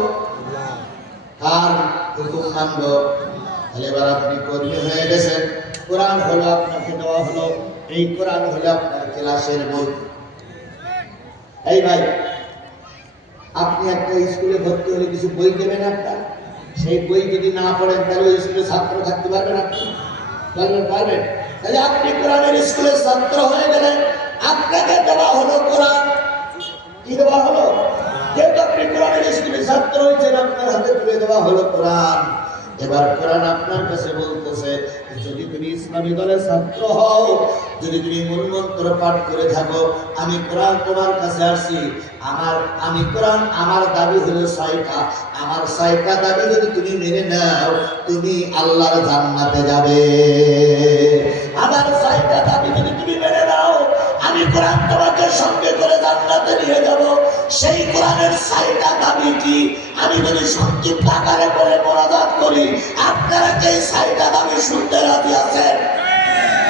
কার হুকুম মানবো। তাহলে এবার আপনি কর্মী হয়ে গেছেন, কোরআন হলো আপনাকে দেওয়া হলো, এই কোরআন হলো আপনার ক্লাসের বই। এই ভাই, আপনি একটা স্কুলে ভর্তি হলে কিছু বই দেবেন আপনার, সেই বই যদি না পড়েন তাহলে ওই স্কুলে ছাত্র থাকতে পারবেন আপনি? পারবেন? তাহলে আপনি কোরআনের স্কুলের ছাত্র হয়ে গেলেন, আপনাকে দেওয়া হলো কোরআন। কি দেওয়া হলো? যেহেতু আপনি কোরআনের স্কুলের ছাত্র হয়েছেন, আপনার হাতে তুলে দেওয়া হলো কোরআন। এবার কোরআন আপনার কাছে বলতেছে, যদি তুমি ইসলামী দলের ছাত্র হও, যদি তুমি মূল মন্ত্র পাঠ করে থাকো, আমি কোরআন তোমার কাছে আসছি, আমি কোরআন, আমার দাবি হলো 6টা, আমার 6টা দাবি যদি তুমি মেনে নাও, তুমি আল্লাহর জান্নাতে যাবে। আমার 6টা দাবি যদি তুমি মেনে নাও, আমি কোরআন তোমাকে সঙ্গে করে জান্নাতে নিয়ে যাব। সেই কোরআনের 6টা দাবি কি আমি যদি সংক্ষিপ্ত আকারে বলে মোনাজাত করি, আপনারা কি 6টা দাবি শুনতে রাজি আছেন?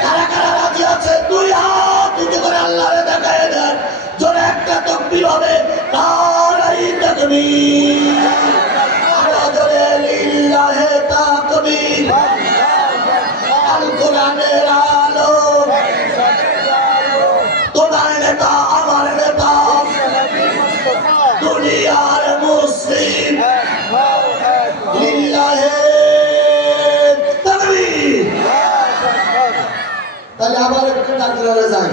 কারা কারা রাজি আছে? 2 হাত উঁচু করে আল্লাহরে দেখায় দেন। জোরে একটা তাকবীর হবে, নারায়ে তাকবীর, আরো জোরে লিল্লাহে তাকবীর। আল কোরআনের আলো, তোমার নেতা আমার নেতা, দুনিয়ার মুসলিম, লিল্লাহে তাকবীর। তাহলে আবার একটু ডাক্তারে যাই।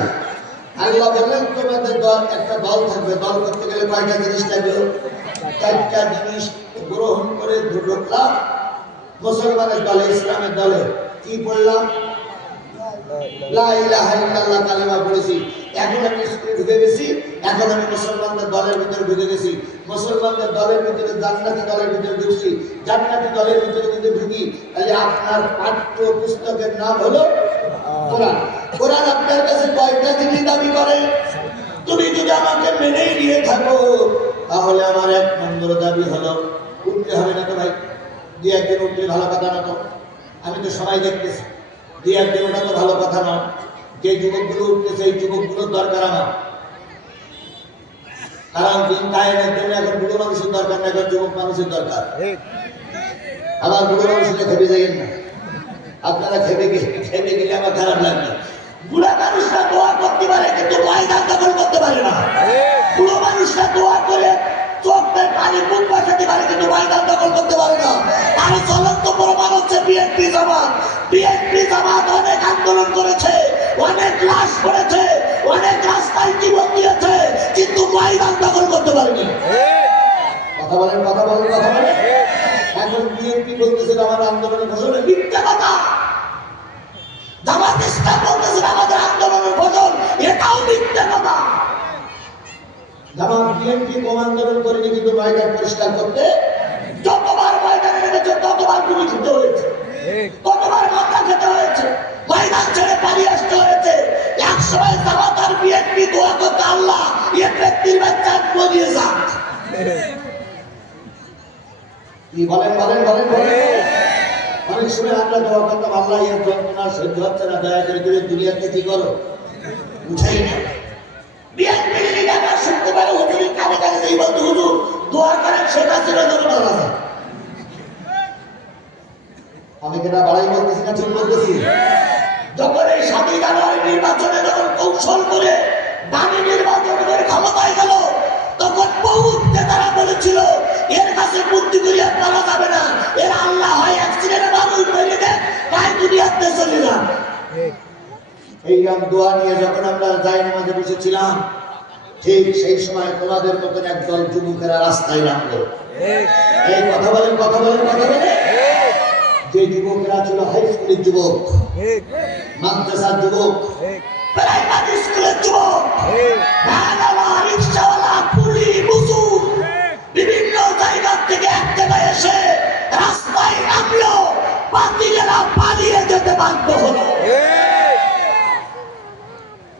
আল্লাহ বললেন তোমাদের দল, একটা দল থাকবে, দল করতে গেলে কয়টা জিনিস লাগবে? 4টা জিনিস গ্রহণ করে ঢুকলাম মুসলমানের দলে, ইসলামের দলে। কি বললাম? লা ইলাহা ইল্লাল্লাহ কালিমা পড়েছি। এখন আমি স্কুলে ঢুকে গেছি, এখন আমি মুসলমানদের দলের ভিতরে ঢুকে গেছি, মুসলমানদের দলের ভিতরে জান্নাতি দলের ভিতরে ঢুকছি, জান্নাতি দলের ভিতরে যদি ঢুকি, তাহলে আপনার পাঠ্য পুস্তকের নাম হলো কোরআন। কোরআন আপনার কাছে কয়টা জিনিস দাবি করে? তুমি যদি আমাকে মেনেই নিয়ে থাকো, তাহলে আমার 1 নম্বর দাবি হলো, উঠতে হবে না তো ভাই, 2-1 দিন উঠলে ভালো কথা না তো, আমি তো সবাই দেখতেছি, 2-1 দিন ওটা তো ভালো কথা নয়। যে যুবকগুলো উঠতেছে, এই যুবকগুলোর দরকার আমার, কারণ দিন কায়েমের জন্য এখন বুড়ো মানুষের দরকার না, এখন যুবক মানুষের দরকার। আবার বুড়ো মানুষকে খেপে যাইয়েন না, আপনারা খেপে গেলে আমার খারাপ লাগবে। বুড়া মানুষরা দোয়া করতে পারে কিন্তু ময়দান দখল করতে পারে না। বুড়ো মানুষরা দোয়া করে চোখের পানি মুখ বাঁচাতে পারে কিন্তু ময়দান দখল করতে পারে না। আর চলন্ত প্রমাণ হচ্ছে বিএনপি জামাত। বিএনপি জামাত অনেক আন্দোলন করেছে, অনেক লাশ পড়েছে, অনেক রাস্তায় জীবন দিয়েছে, কিন্তু ময়দান দখল করতে পারেনি। কথা বলেন, কথা বলেন, কথা বলেন। এখন বিএনপি বলতেছে আমার আন্দোলনের ঘোষণা মিথ্যা কথা। জামাত ইসলাম বলতেছে আমাদের আন্দোলনের ফসল, এটাও মিথ্যা কথা। জামাত বিএনপি কম আন্দোলন করেনি, কিন্তু ময়দান পরিষ্কার করতে যতবার ময়দানে নেমেছে ততবার গুলি খেতে হয়েছে, ততবার মাথা খেতে হয়েছে, ময়দান ছেড়ে পালিয়ে আসতে হয়েছে। এক সময় জামাত আর বিএনপি দোয়া করতে, আল্লাহ এ ব্যক্তির বাচ্চা বলিয়ে যাক। কি বলেন, বলেন, বলেন, বলেন। অনেক সময় আমরা দোয়া করতাম, আল্লাহ এর যন্ত্রণা সহ্য হচ্ছে না, দয়া করে তুমি দুনিয়াতে কি করো, উঠাই না। বিএনপি লিডাররা শুনতে পারে হুজুরের কানে কানে এই বন্ধু হুজুর দোয়া করেন শেখ হাসিনা যেন মারা যায়। আমি কেনা বাড়াই বলতেছি না, ঠিক বলতেছি? যখন এই 7 জানুয়ারি নির্বাচনে যখন কৌশল করে দামি নির্বাচন করে ক্ষমতায় গেল, তখন বহু নেতারা বলেছিল এর কাছে বুদ্ধি করিয়া পাওয়া যাবে না, এর আল্লাহ হয় অ্যাক্সিডেন্টে মানুষ মেরে দেন, তাই দুনিয়াতে চলে যান। এইরকম দোয়া নিয়ে যখন আমরা যাই নামাজে বসেছিলাম, ঠিক সেই সময় তোমাদের মতন একদল যুবকেরা রাস্তায় নামলো। এই কথা বলেন, কথা বলেন, কথা বলেন। যে যুবকেরা ছিল হাই স্কুলের যুবক, মাদ্রাসার যুবক, প্রাইমারি স্কুলের যুবক, ভ্যানওয়ালা, রিকশাওয়ালা, কুলি, মজুর বিভিন্ন জায়গা থেকে এক জায়গায় এসে রাস্তায় নামলো, বাতিলেরা পালিয়ে যেতে বাধ্য হলো।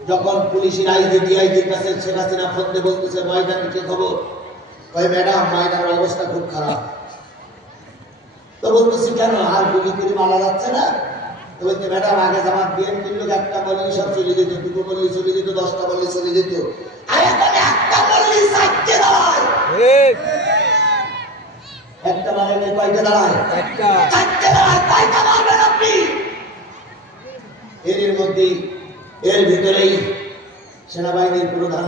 যখন পুলিশের আইজি ডিআইজির কাছে শেখ হাসিনা ফোন দিয়ে বলতেছে ময়দানের কি খবর, কয় ম্যাডাম ময়দানের অবস্থা খুব খারাপ। তো বলতেছি কেন, আর গুলি করে মারা যাচ্ছে না? তো বলতে ম্যাডাম আগে জামাত বিএনপির লোক একটা বললেই সব চলে যেত, দুটো বললেই চলে যেত, 10টা বললেই চলে যেত, আর এখন একটা বললেই চারটে দাঁড়ায়। একটা মানে কয়টা দাঁড়ায়? চারটে দাঁড়ায়, কয়টা মারবেন আপনি? এর মধ্যেই এর ভিতরেই সেনাবাহিনীর প্রধান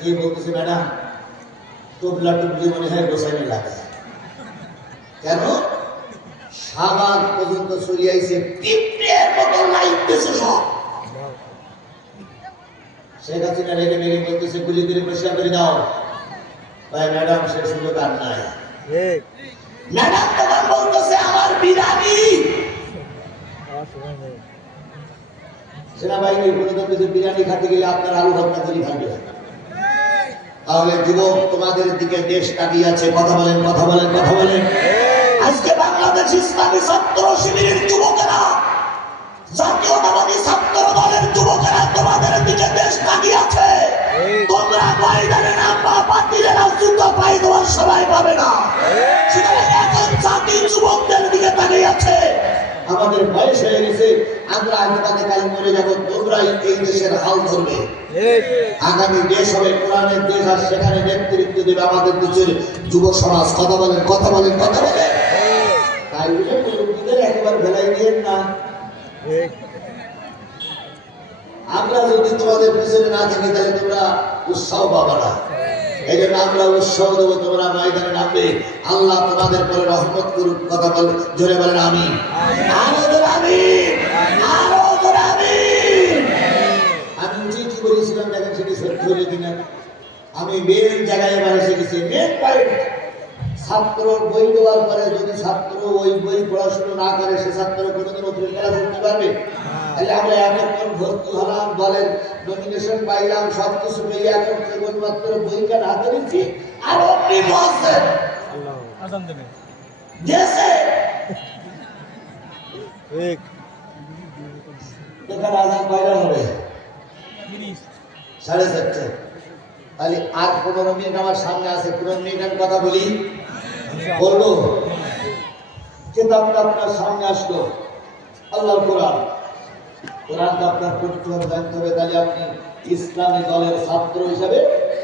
যে বলতেছে ম্যাডাম টুবলা টুবলি মনে হয় গোসাইনি লাগে। কেন? শাহবাগ পর্যন্ত সরিয়াইছে, পিঁপড়ের মতো লাইট দিয়েছে সব। শেখ হাসিনা রেগে মেগে বলতেছে গুলি করে পরিষ্কার করে দাও। ভাই ম্যাডাম সে সুযোগ আর নাই। ম্যাডাম তখন বলতেছে আমার বিরিয়ানি। সেনাবাহিনীর কোনো কিছু বিরিয়ানি খেতে গেলে আপনার আলু ভর্তা করে খাবে। তাহলে যুবক তোমাদের দিকে দেশ তাকিয়ে আছে। কথা বলেন, কথা বলেন, কথা বলেন। আজকে বাংলাদেশ ইসলামী ছাত্র শিবিরের যুবকেরা, জাতীয়তাবাদী ছাত্র দলের যুবকেরা তোমাদের দিকে দেশ তাকিয়ে আছে। তোমরা ময়দানে নামবা, বাতিলেরা জুতো পাই দেওয়ার সময় পাবে না। সুতরাং এখন জাতি যুবকদের দিকে তাকিয়ে আছে। আমাদের বয়স হয়ে গেছে, আমরা আজকালে কাল মরে যাব, তোমরাই এই দেশের হাল ধরবে। আগামী দেশ হবে কোরআনের দেশ, আর সেখানে নেতৃত্ব দেবে আমাদের দেশের যুব সমাজ। কথা বলেন, কথা বলেন, কথা বলেন। তাই বলে মুরব্বীদের একেবারে বেলায় দিয়েন না। আমরা যদি তোমাদের পিছনে না থাকি তাহলে তোমরা উৎসাহ পাবে না। এই জন্য আমরা উৎসাহ দেবো, তোমরা ময়দানে নামবে। আল্লাহ তোমাদের পরে রহমত করুক। কথা বলে জোরে বলেন আমিন। আরো জোরে আমিন, আরো জোরে আমিন। আমি কি বলেছিলাম দেখেন সেটি সত্যি হলে কিনা। আমি মেন জায়গায় এবার এসে গেছি। মেন পয়েন্ট, ছাত্র বই দেওয়ার পরে যদি ছাত্র ওই বই পড়াশোনা না করে, সে ছাত্র কোনোদিন ওপরে খেলা করতে পারবে? তাহলে আমরা এতক্ষণ ভর্তি হলাম, দলের নমিনেশন পাইলাম, সবকিছু পেয়ে এখন কেবলমাত্র বইটা হাতে নিচ্ছি। আর অমনি বলছেন দেশে এখানে আজান কয়টা হবে? 4:30। তাহলে আর 15 মিনিট আমার সামনে আছে। 15 মিনিট আমি কথা বলি, বলবো। কিতাবটা আপনার সামনে আসলো, আল্লাহর কোরআন। কোরআনটা আপনার পড়তে হবে, জানতে হবে। তাহলে আপনি ইসলামী দলের ছাত্র হিসাবে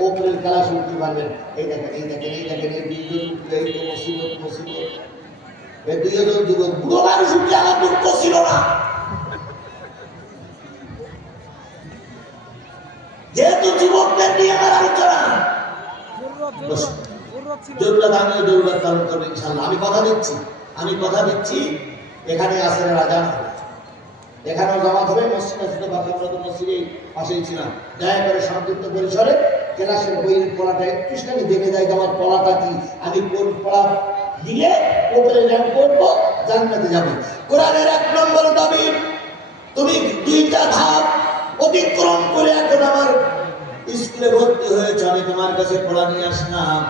ওপরের খেলা শুনতে পারবেন। এই দেখেন, এই দেখেন, এই দেখেন, এই দুইজন, এই তো মুসিবত, মুসিবত। এই দুইজন যুবক, বুড়ো মানুষ উঠলে আমার দুঃখ ছিল না। যেহেতু যুবকদের নিয়ে আমার আলোচনা, জরুরত, আমিও জরুরত পালন করবো ইনশাল্লাহ। আমি কথা দিচ্ছি, আমি কথা দিচ্ছি। এখানে আসরের আজান হবে, এখানেও জামাত হবে। মসজিদ আসলে মসজিদের পাশেই ছিলাম। দয়া করে সংক্ষিপ্ত পরিসরে ক্লাসের বইয়ের পড়াটা একটুখানি দেখে যাই, আমার পড়াটা কি। আমি কোন পড়া দিয়ে উপরে র্যাঙ্ক করবো, জান্নাতে যাবো। কোরআনের 1 নম্বর দাবি, তুমি 2টা ধাপ অতিক্রম করে এখন আমার স্কুলে ভর্তি হয়েছে, আমি তোমার কাছে পড়া নিয়ে আসলাম।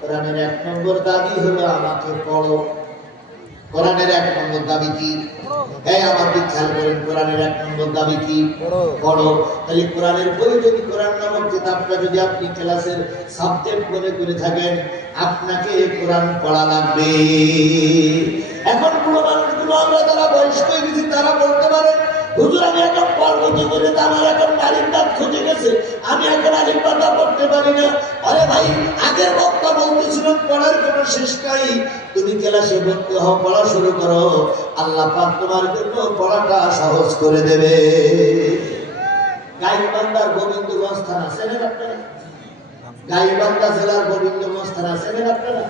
কোরআনের 1 নম্বর দাবি হলো আমাকে পড়ো। কোরআনের 1 নম্বর দাবি কি? এই আমার দিক খেয়াল করেন, কোরআনের 1 নম্বর দাবি কি? পড়ো। তাহলে কোরআনের বই যদি, কোরআন নামক কিতাবটা যদি আপনি ক্লাসের সাবজেক্ট মনে করে থাকেন, আপনাকে কোরআন পড়া লাগবে। এখন পুরো মানুষগুলো আমরা যারা বয়স্ক হয়ে গেছি তারা বলতে পারে, হুজুর আমি এখন পর্বতে করে আমার এখন বাড়ির দাঁত খুঁজে গেছে, আমি এখন আলিম পাতা পড়তে পারি না। আরে ভাই, আগের বক্তা বলতেছিলেন পড়ার কোনো শেষ নাই। তুমি ক্লাসে ভর্তি হও, পড়া শুরু করো, আল্লাহ পাক তোমার জন্য পড়াটা সহজ করে দেবে। গাইবান্ধার গোবিন্দগঞ্জ থানা চেনেন আপনারা? গাইবান্ধা জেলার গোবিন্দগঞ্জ থানা চেনেন আপনারা?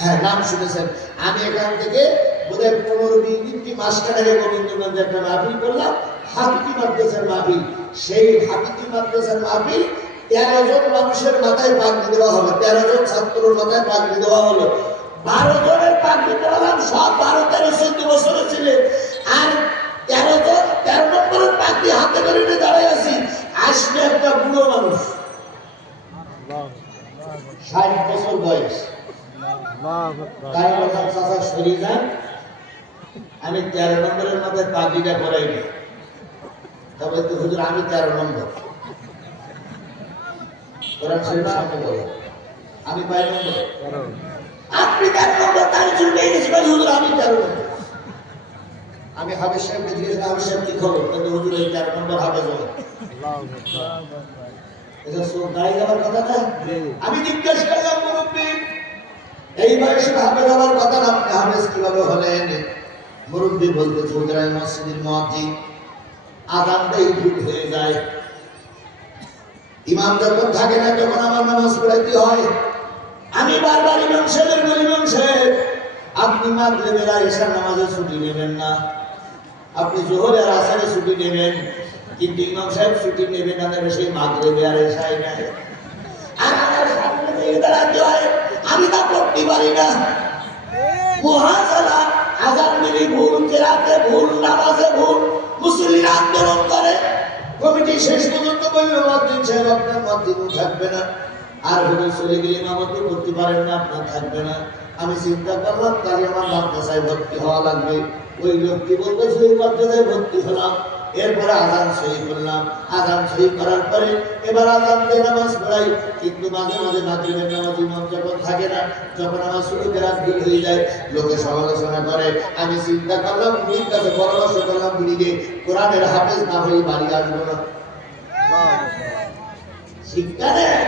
হ্যাঁ, নাম শুনেছেন। আমি এখান থেকে বোধহয় 15-20 মাস আগে গোবিন্দগঞ্জে একটা মাহফিল করলাম, হাকিকি মাদ্রাসার মাহফিল। সেই হাকিকি মাদ্রাসার মাহফিল 13 জন মানুষের মাথায় পাগড়ি দেওয়া হলো, 13 জন ছাত্রের মাথায় পাগড়ি দেওয়া হলো। 12 জনের পাগড়ি দেওয়ালাম, সব 12, 13, 14 বছরের ছেলে। আর 13 জন 13 নম্বরের পাগড়ি হাতে করে নিয়ে দাঁড়ায় আছি। আসলে একটা বুড়ো মানুষ, 60 বছর বয়স। তাই বললাম, চাচা সরি যান, আমি 13 নম্বরের মধ্যে পাগড়িটা করাইনি। তবে তো হুজুর আমি 13 নম্বর। কোরআন শরীফ সামনে বলে, আমি 5 নম্বর। আপনি 13 নম্বর, তার জন্য হুজুর আমি 13 নম্বর। আমি হাফেজ সাহেবকে জিজ্ঞেস করলাম, হাফেজ সাহেব কি খবর? কিন্তু হুজুর এই 13 নম্বর হাফেজ হবে। এটা সব দাঁড়িয়ে যাওয়ার কথা না। আমি জিজ্ঞেস করলাম, মুরব্বী এই বয়সে হাফেজ হওয়ার কথা না, আপনি হাফেজ কিভাবে হলেন? মুরব্বী বলতেছে, হুজুর আমি মসজিদের মুয়াজ্জিন, আযানটাই ভুল হয়ে যায়। ইমাম যখন থাকে না তখন আমার নামাজ পড়াইতে হয়। আমি বারবার ইমাম সাহেবের বলি, ইমাম সাহেব আপনি মাগরিবের আর ইশার নামাজে ছুটি নেবেন না, আপনি জোহর আর আসরে ছুটি নেবেন, কিন্তু ইমাম সাহেব ছুটি নেবেন না, নেবে সেই মাগরিবে আর ইশায় নাই। আর আমার সামনে দিয়ে দাঁড়াতে হয়, আমি তা পড়তে পারি না। মুহাজালা আযান দিলে ভুল, কিরাতে ভুল, নামাজে ভুল, মুসল্লিরা আন্দোলন করে। কমিটি শেষ পর্যন্ত বলল মুয়াজ্জিন সাহেব আপনার মুয়াজ্জিনও থাকবে না, আর হুজুর চলে গেলে ইমামতি করতে পারেন না, আপনার থাকবে না। আমি চিন্তা করলাম তাহলে আমার মাদ্রাসায় ভর্তি হওয়া লাগবে। ওই লোকটি বলতেছে ওই মাদ্রাসায় ভর্তি হলাম। এরপরে আযান সহি করলাম। আযান সহি করার পরে এবার আযান দিয়ে নামাজ পড়াই, কিন্তু মাঝে মাঝে মাগরিবের নামাজ ইমাম যখন থাকে না, যখন আমার শুরু কেরাত ভুল হয়ে যায়, লোকে সমালোচনা করে। আমি চিন্তা করলাম বুড়ির কাছে পরামর্শ করলাম, বুড়িকে কোরআনের হাফেজ না হয়ে বাড়ি আসবো না, শিক্ষা দেয়।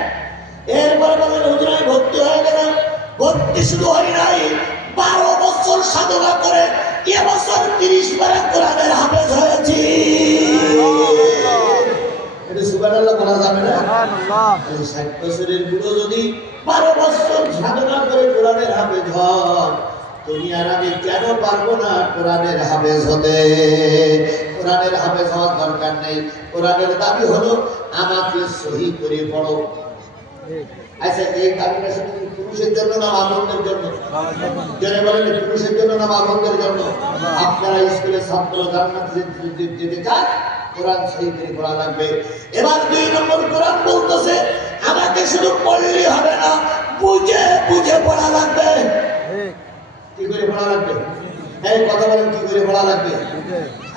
এরপরে বলেন হুজুর আমি ভর্তি হয়ে গেলাম। ভর্তি শুধু হয় নাই, 12 বছর সাধনা করে এবছর 30 পারা কোরআনের হাফেজ হয়েছি। এটা সুবহানাল্লাহ বলা যাবে না? 60 বছরের বুড়ো যদি 12 বছর সাধনা করে কোরআনের হাফেজ হন, তুমি আর আমি কেন পারবো না কোরআনের হাফেজ হতে? কোরআনের হাফেজ হওয়ার দরকার নেই। কোরআনের দাবি হলো আমাকে সহি করে পড়ো। আচ্ছা, এই দাবিটা শুধু পুরুষের জন্য না মা বোনদের জন্য? যারা বলেন পুরুষের জন্য না মা বোনদের জন্য? আপনারা স্কুলে ছাত্র জান্নাতে যেতে চান, কোরআন সহি করে পড়া লাগবে। এবার 2 নম্বর কোরআন বলতেছে আমাকে শুধু পড়লেই হবে না, বুঝে বুঝে পড়া লাগবে। কি করে পড়া লাগবে? এই কথা বলেন, কি করে পড়া লাগবে?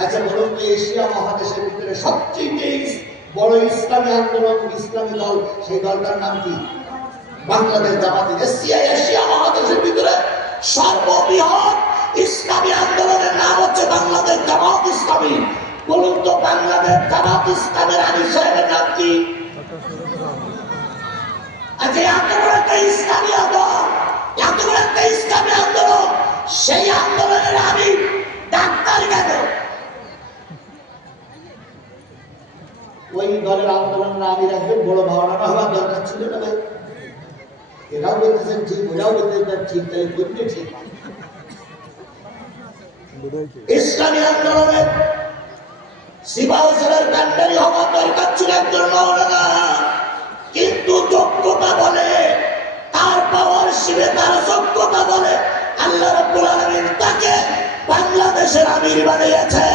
আচ্ছা বলুন তো, এশিয়া মহাদেশের ভিতরে সবচেয়ে বড় ইসলামী আন্দোলন, ইসলামী দল, সেই দলটার নাম কি? বাংলাদেশ জামাত ইসলামী। এশিয়া মহাদেশের ভিতরে সর্ববৃহৎ ইসলামী আন্দোলনের নাম হচ্ছে বাংলাদেশ জামাত ইসলামী। বলুন তো বাংলাদেশ জামাত ইসলামের আমির সাহেবের নাম কি? আচ্ছা, এত বড় একটা ইসলামী আন্দোলন, এত বড় একটা ইসলামী আন্দোলন, সেই আন্দোলনের আমির ডাক্তার কেন? ওই দলের আন্দোলনের আমি রাখবেন, বড় ভাবনা হওয়ার দরকার ছিল না ভাই? এটাও বলতেছেন ঠিক, ওটাও বলতেছেন ঠিক, তাই করবে ঠিক। ইসলামী আন্দোলনের সিপাহসালার কান্ডারি হওয়ার দরকার ছিল একজন মাওলানা, কিন্তু যোগ্যতা বলে, তার পাওয়ার শিবে তার যোগ্যতা বলে আল্লাহ রাব্বুল আলামিন তাকে বাংলাদেশের আমির বানিয়েছে।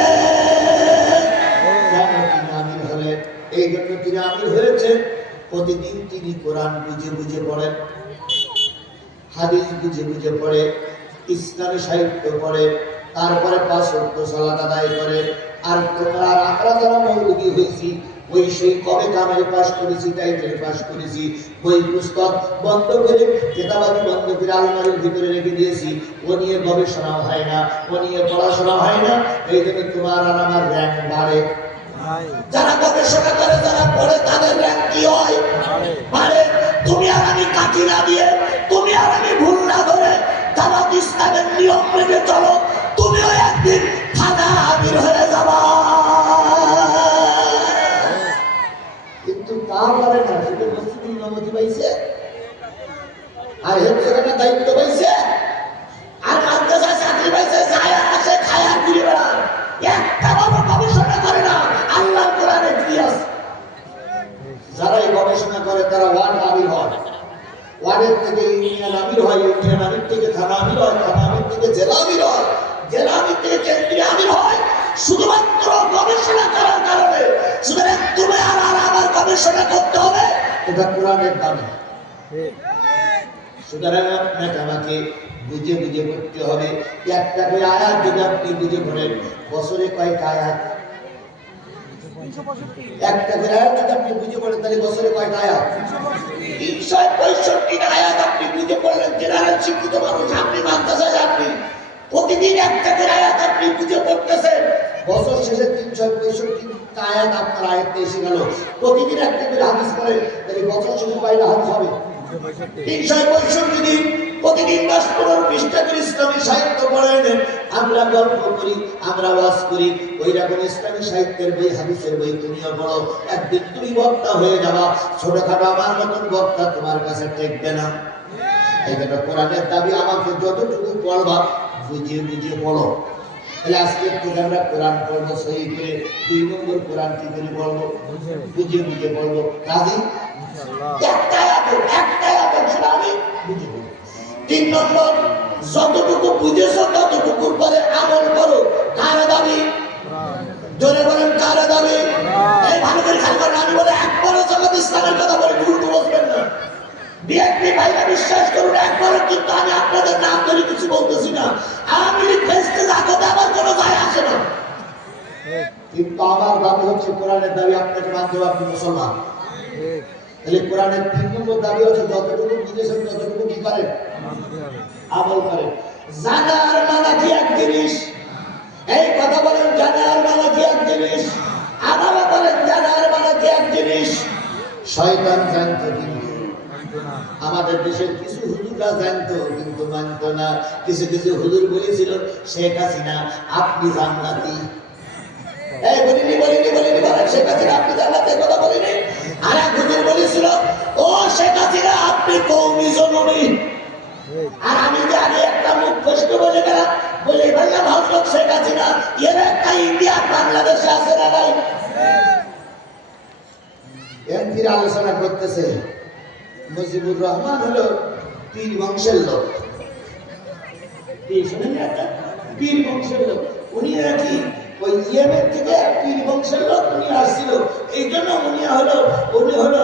কেন তিনি আমির হলেন? এই জন্য তিনি আমির হয়েছেন, প্রতিদিন তিনি কোরআন বুঝে বুঝে পড়েন, হাদিস বুঝে বুঝে পড়ে, ইসলামী সাহিত্য পড়ে, তারপরে 5 ওয়াক্ত সালাত আদায় করে। আর তোমরা আর আমরা যারা মৌলবী হয়েছি, ওই সেই কবে কামেল পাস করেছি, টাইটেল পাস করেছি, বই পুস্তক বন্ধ করে, কেতাবাদি বন্ধ করে আলমারির ভিতরে রেখে দিয়েছি। ও নিয়ে গবেষণা হয় না, ও নিয়ে পড়াশোনা হয় না। এই জন্য তোমার আর আমার র্যাঙ্ক বাড়ে। যারা গবেষণা করে, যারা পড়ে, তাদের র্যাঙ্ক কি হয়? বাড়ে। তুমি আর আমি কাঠি না দিয়ে, তুমি আর আমি ভুল না ধরে জামাত ইসলামের নিয়ম মেনে চলো, তুমিও একদিন থানা আমির হয়ে যাবা। কিন্তু তা পারে না, শুধু মসজিদ ইমামতি পাইছে আর হেফজখানার দায়িত্ব পাইছে আর মাদ্রাসায় চাকরি পাইছে, যায় আর আসে, খায় আর ঘুরে বেড়ায়, একটা বড় গবেষণা করে না আল্লাহর কোরআনে কি আছে। যারা এই গবেষণা করে তারা ওয়ার্ড আমির হয়, ওয়ার্ডের থেকে ইউনিয়ন আমির হয়, ইউনিয়ন আমির থেকে থানা আমির হয়, থানা আমির থেকে জেলা আমির হয়, জেলা আমির থেকে কেন্দ্রীয় আমির হয়, শুধুমাত্র গবেষণা করার কারণে। সুতরাং তুমি আর আমার গবেষণা করতে হবে, এটা কোরআনের দাবি। সুতরাং আপনাকে আমাকে বুঝে বুঝে পড়তে হবে। একটা করে আয়াত যদি আপনি বুঝে পড়েন, বছরে কয়টা আয়াত? একটা করে আয়াত যদি আপনি বুঝে পড়েন, তাহলে বছরে কয়টা আয়াত? 365 আয়াত আপনি বুঝে পড়লেন। জেনারেল শিক্ষিত মানুষ আপনি, মাদ্রাসায় আপনি, প্রতিদিন একটা করে আয়াত আপনি বুঝে পড়তেছেন। বছর শেষে 365 আয়াত আপনার আয়াতে এসে গেল। প্রতিদিন একটা করে হাদিস পড়েন, তাহলে বছর শেষে কয়টা হাদিস হবে? 365 দিন, প্রতিদিন 10-15 পৃষ্ঠা করে ইসলামী সাহিত্য পড়েন। আমরা গল্প করি, আমরা ওয়াজ করি, ওই রকম ইসলামী সাহিত্যের বই, হাদিসের বই তুমিও পড়ো। একদিন তুমি বক্তা হয়ে যাবা। ছোটখাটো আমার মতন বক্তা তোমার কাছে টেকবে না। এই জন্য কোরআনের দাবি আমাকে যতটুকু পড়বা বুঝে বুঝে পড়ো। তাহলে আজকে আমরা কোরআন পড়বো সহি করে। 2 নম্বর কোরআন কি করে পড়বো? বুঝে বুঝে পড়বো। রাজি? একটা আয়াত শুনে আমি বুঝে পড়ি। 3 নম্বর যতটুকু বুঝেছো ততটুকুর পরে আমল করো। কার দাবি? জোরে বলেন কার দাবি? এই ভালো করে খেয়াল করেন, আমি বলে একবারও জামাত ইসলামের কথা বলে উল্টো বসবেন না। বিএনপি ভাইরা বিশ্বাস করুন একবারও কিন্তু আমি আপনাদের নাম ধরে কিছু বলতেছি না। আমি ফেসতে জাগতে আমার কোনো যায় আসে না, কিন্তু আমার দাবি হচ্ছে কোরআনের দাবি আপনাকে মানতে হবে, আপনি মুসলমান। তাহলে কোরআনের 3 নম্বর দাবি হচ্ছে যতটুকু বুঝেছেন ততটুকু কি করেন? আমল করেন। জানা আর মানা কি এক জিনিস? এই কথা বলেন, জানা আর মানা কি এক জিনিস? আবারও বলেন, জানা আর মানা কি এক জিনিস? শয়তান জানতো কিন্তু আমাদের দেশের কিছু হুজুররা জানতো কিন্তু মানতো না। কিছু কিছু হুজুর বলেছিল শেখ হাসিনা আপনি জান্নাতি। এই বলিনি বলেন শেখ হাসিনা আপনি জান্নাতের কথা বলিনি। আর এক হুজুর বলেছিল ও শেখ হাসিনা আপনি কওমি জননী। আর আমি যে আগে একটা মুখ ফসক বলে গেলাম, বলে বললাম হযরত শেখ হাসিনা এর একটা ইন্ডিয়া বাংলাদেশে আছে না নাই? এমপির আলোচনা করতেছে মুজিবুর রহমান হলো পীর বংশের লোক। পীর বংশের লোক উনি নাকি ওই ইয়েমেন থেকে পীর বংশের লোক উনি আসছিল, এই জন্য উনি হলো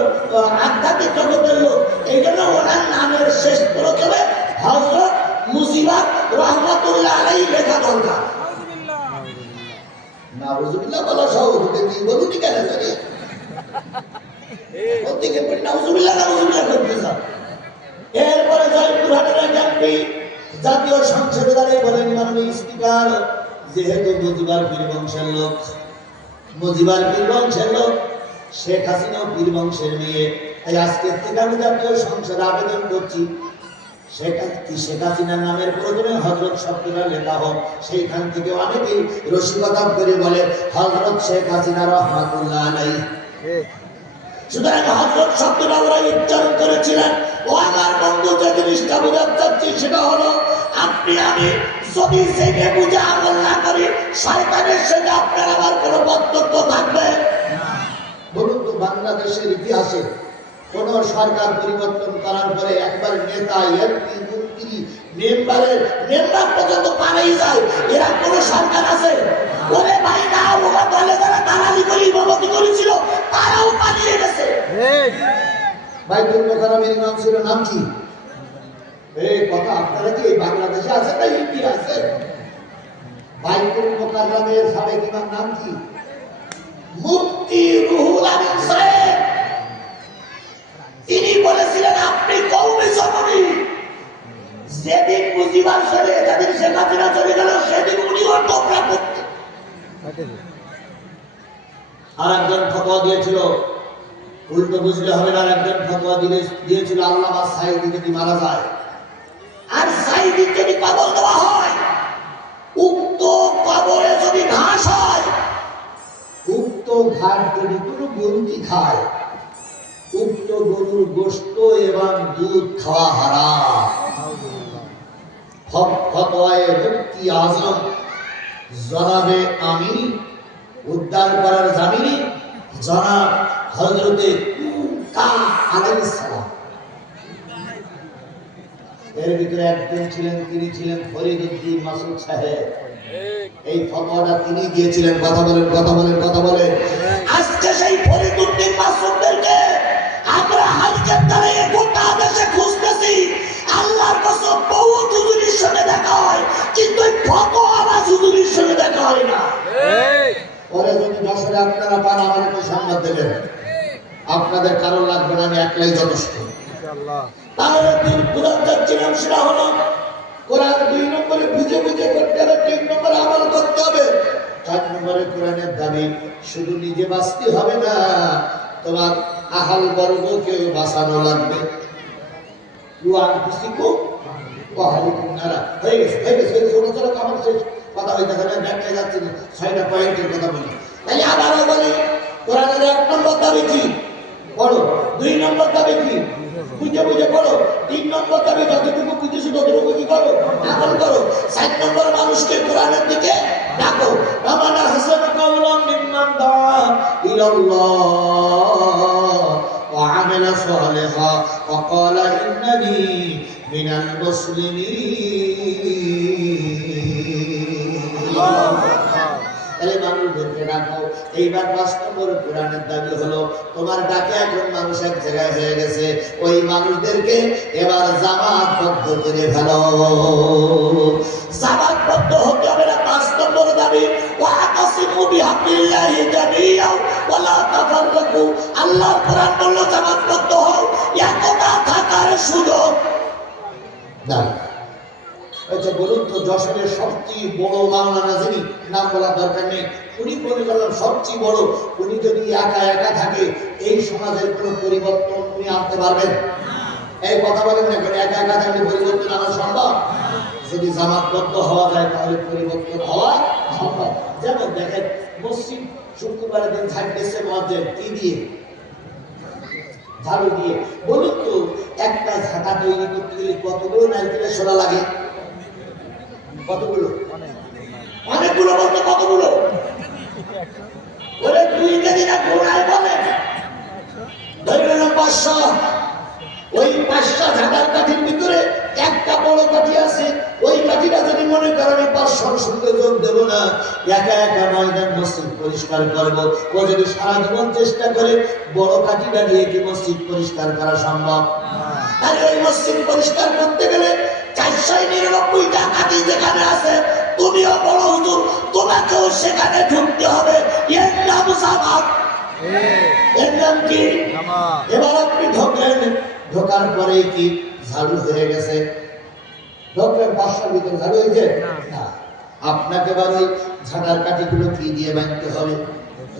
আধ্যাত্মিক জগতের লোক। এই জন্য ওনার নামের শেষ প্রথমে হযরত মুজিবুর রহমাতুল্লাহ আলাইহি লেখা দরকার। নাউজুবিল্লাহ বলা সহজ, কিন্তু বলুন কেন জানি ওদিকে পড়ি নাউজুবিল্লাহ করতে যাও। এরপরে জয়পুরহাটের এক এমপি জাতীয় সংসদে দাঁড়িয়ে বলেন, মাননীয় স্পিকার, যেহেতু মুজিবুর পীর বংশের লোক, মুজিবুর পীর বংশের লোক, শেখ হাসিনাও পীর বংশের মেয়ে, তাই আজকের থেকে আমি জাতীয় সংসদে আবেদন করছি শেখ হাসিনার নামের প্রথমে হযরত শব্দটা লেখা হোক। সেইখান থেকে অনেকেই রসিকতা করে বলে হযরত শেখ হাসিনা রহমাতুল্লাহ আলাইহি। সুতরাং হযরত শব্দটা ওরা উচ্চারণ করেছিলেন। ও আমার বন্ধু, যে জিনিসটা বোঝাতে চাচ্ছি সেটা হলো আপনি আমি যদি জেনে বুঝে আমল না করি, শয়তানের সঙ্গে আপনার আমার কোনো পার্থক্য থাকবে? বলুন তো বাংলাদেশের ইতিহাসে কোন সরকার পরিবর্তন করার পরে একবার নেতা এমপি মন্ত্রী মেম্বার পর্যন্ত পালাই যায়, এরা কোন সরকার আছে? ওরে ভাই না, ওরা দলে যারা দালালি করে ইমামতি করেছিল তারাও পালিয়ে গেছে। বাইতুল মোকাররমের ইমাম ছিল নাম কি? এই কথা আপনারা কি বাংলাদেশে আছে না ইন্ডিয়া আছে? বাইতুল মোকাররমের সাবেক ইমাম নাম কি? মুফতি রুহুল আমিন সাহেব। তিনি বলেছিলেন আপনি কওমি জননী। যেদিন মুজিবুর যেদিন শেখ হাসিনা চলে গেল সেদিন উনিও টোকরা করতেন। আর একজন ফতোয়া দিয়েছিল, উল্টো বুঝলে হবে না, আর একজন ফতোয়া দিয়েছিল আল্লামা সাঈদী যদি মারা যায় আর সাঈদীর যদি কবর দেওয়া হয়, উক্ত কবরে যদি ঘাস হয়, উক্ত ঘাট যদি কোনো গরুটি খায়, উক্ত গরুর গোশত এবং দুধ খাওয়া হারাম। ফতোয়ায়ে মুফতি আজম জনাবে আমিনী, উদ্ধার করার জামিনী জনাব হযরতে আলাইহিস সালাম। এর ভিতরে একজন ছিলেন, তিনি ছিলেন ফরিদউদ্দিন মাসুদ সাহেব। এই ফতোয়াটা তিনি দিয়েছিলেন। কথা বলেন। আজকে সেই ফরিদউদ্দিন মাসুদদেরকে আমরা হালকের দ্বারা গোটা দেশে খুঁজতেছি। আল্লাহর কসম বহুত হুজুরের সঙ্গে দেখা হয়, কিন্তু এই ফতোয়াবাজ হুজুরের সঙ্গে দেখা হয় না। পরে যদি দশরে আপনারা পান আমাদেরকে সংবাদ দেবেন, আপনাদের কারণ লাগবে না, আমি একলাই যথেষ্ট। তাহলে দূরান্ত ছিলাম সেটা হলো কোরআন 2 নম্বরে বুঝে করতে হবে, 3 নম্বরে আমল করতে হবে। 4 নম্বরে কোরআনের দাবি শুধু নিজে বাঁচতে হবে না, তোমার আহাল বর্গকেও বাঁচানো লাগবে। হয়ে গেছে চলো আমার শেষ কথা হয়ে যাচ্ছে, ব্যাখ্যা যাচ্ছে না, 6টা পয়েন্টের কথা বলি। তাহলে আবারও বলি, কোরআনের 1 নম্বর দাবি কি? পড়ো। 2 নম্বর দাবি কি? বুঝে পড়ো। 3 নম্বর দাবি যতটুকু বুঝেছো ততটুকু কি করো? আমল করো। 4 নম্বর মানুষকে কোরআনের দিকে ডাকো। আমানা হাসান কাওলাম মিম্মান দা ইলাল্লাহ ওয়া وعمل صالحا وقال إنني من المسلمين তাহলে মানুষদেরকে ডাকো। এইবার 5 নম্বর কোরআনের দাবি হলো তোমার ডাকে এখন মানুষ এক জায়গায় হয়ে গেছে, ওই মানুষদেরকে এবার জামাতবদ্ধ করে ফেলো। জামাতবদ্ধ হতে হবে না 5 নম্বর দাবি। ওয়াতাসিমু বিহাবলিল্লাহি জামিআ ওয়া লা তাফাররাকু। আল্লাহর কোরআন বলল জামাতবদ্ধ হও, একতা থাকার সুযোগ না। আচ্ছা বলুন তো, যশোরের সবচেয়ে বড় মাওলানা যিনি, নাম বলার দরকার নেই, উনি মনে করলাম সবচেয়ে বড়, উনি যদি একা একা থাকে এই সমাজের কোনো পরিবর্তন উনি আনতে পারবেন? এই কথা বলেন না, কেন একা একা থাকলে পরিবর্তন আনা সম্ভব? যদি জামাতবদ্ধ হওয়া যায় তাহলে পরিবর্তন হওয়া সম্ভব। যেমন দেখেন, মসজিদ শুক্রবারের দিন থাকতেছে মুয়াজ্জিন কি দিয়ে? ঝাড়ু দিয়ে। বলুন তো, একটা ঝাঁটা তৈরি করতে গেলে কতগুলো নারকেলের সোনা লাগে? কতগুলো? অনেকগুলো বলতে কতগুলো? ওরে 2 কেজি না ঘোড়ায় বলে ধরবেন 500। ওই 500 ঝাঁটার কাঠির ভিতরে একটা বড় কাঠি আছে, ওই কাঠিটা যদি মনে করে আমি 500 সঙ্গে যোগ দেবো না, একা একা ময়দান মসজিদ পরিষ্কার করবো, ও যদি সারা জীবন চেষ্টা করে বড় কাঠিটা দিয়ে কি মসজিদ পরিষ্কার করা সম্ভব? আর ওই মসজিদ পরিষ্কার করতে গেলে 499টা কাঠি যেখানে আছে, তুমিও বড় হুজুর, তোমাকেও সেখানে ঢুকতে হবে। এর নাম জামাত। এর নাম কি? এবার আপনি ঢোকেন, ঢোকার পরে কি ঝাড়ু হয়ে গেছে? ঢোকেন 500 ভিতরে ঝাড়ু হয়েছে না, আপনাকে এবার ওই ঝাঁটার কাঠিগুলো কি দিয়ে বাঁধতে হবে?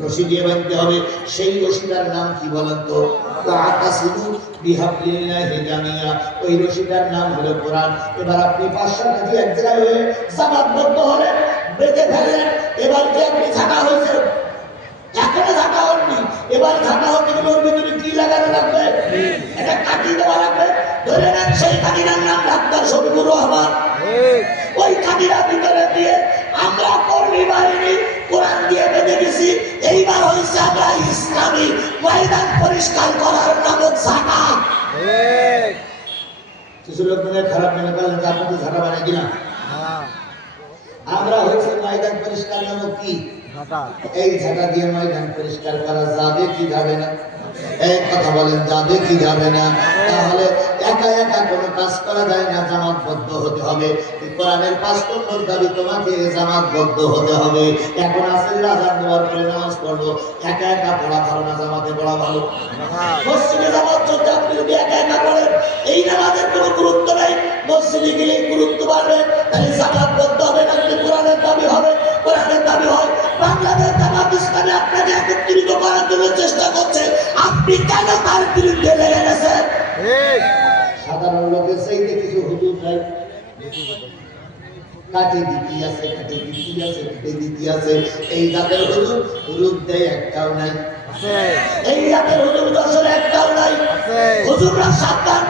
রশি দিয়ে বাঁধতে হবে। সেই রশিটার নাম কি বলেন তো? ওয়াতাসিমু বিহাবলিল্লাহি জামিআ। ওই রশিটার নাম হলো কোরআন। এবার আপনি 500 কাঠি এক জায়গায় হয়ে জামাতবদ্ধ হলে বেঁধে ফেললেন। এবার কি আপনি ঝাঁটা হয়েছে? এখনো ঝাঁটা হননি। এবার ঝাঁটা হতে গেলে ওর ভিতরে কি লাগানো লাগবে? এটা কাটি দেওয়া লাগবে। ধরে নেন সেই কাটিটার নাম ডাক্তার শফিকুর রহমান। ওই কাটিটার ভিতরে দিয়ে আমরা কর্মী বাহিনী কোরআন দিয়ে বেঁধে গেছি। এইবার হয়েছে আমরা ইসলামী ময়দান পরিষ্কার করার নামক ঝাঁটা। কিছু লোক মনে খারাপ মনে করলেন যে আপনি তো ঝাঁটা বানাই কিনা। আমরা হয়েছে ময়দান পরিষ্কার নামক কি? এই ঝাঁটা দিয়ে ময়দান পরিষ্কার করা যাবে কি যাবে না? এক কথা বলেন, যাবে কি যাবে না? তাহলে একা একা কোনো কাজ করা যায় না, জামাতবদ্ধ হতে হবে। কোরআনের 5 নম্বর দাবি, তোমাকে জামাতবদ্ধ হতে হবে। এখন আসলে আযান দেওয়ার পরে নামাজ পড়বো, একা একা পড়া ভালো না জামাতে পড়া ভালো? মসজিদে নামাজ চলতে আপনি যদি একা একা পড়েন, এই নামাজের কোনো গুরুত্ব নাই। মসজিদে গেলে গুরুত্ব বাড়বে। তাহলে জামাতবদ্ধ হবে না, যদি কোরআনের দাবি হবে। কোরআনের দাবি হয় বাংলাদেশ জামাত ইসলামী আপনাকে একত্রিত করার জন্য চেষ্টা করছে, আপনি কেন তার বিরুদ্ধে লেগে গেছেন? সাধারণ লোকের চাইতে কিছু হুজুর নাই, কাটে দিতি আছে, কাটে দিতি আছে, কাটে দিতি আছে। এই জাতের হুজুর হুজুর দেয় একটাও নাই। এই জাতের হুজুর দর্শনে একটাও নাই। হুজুররা সাবধান,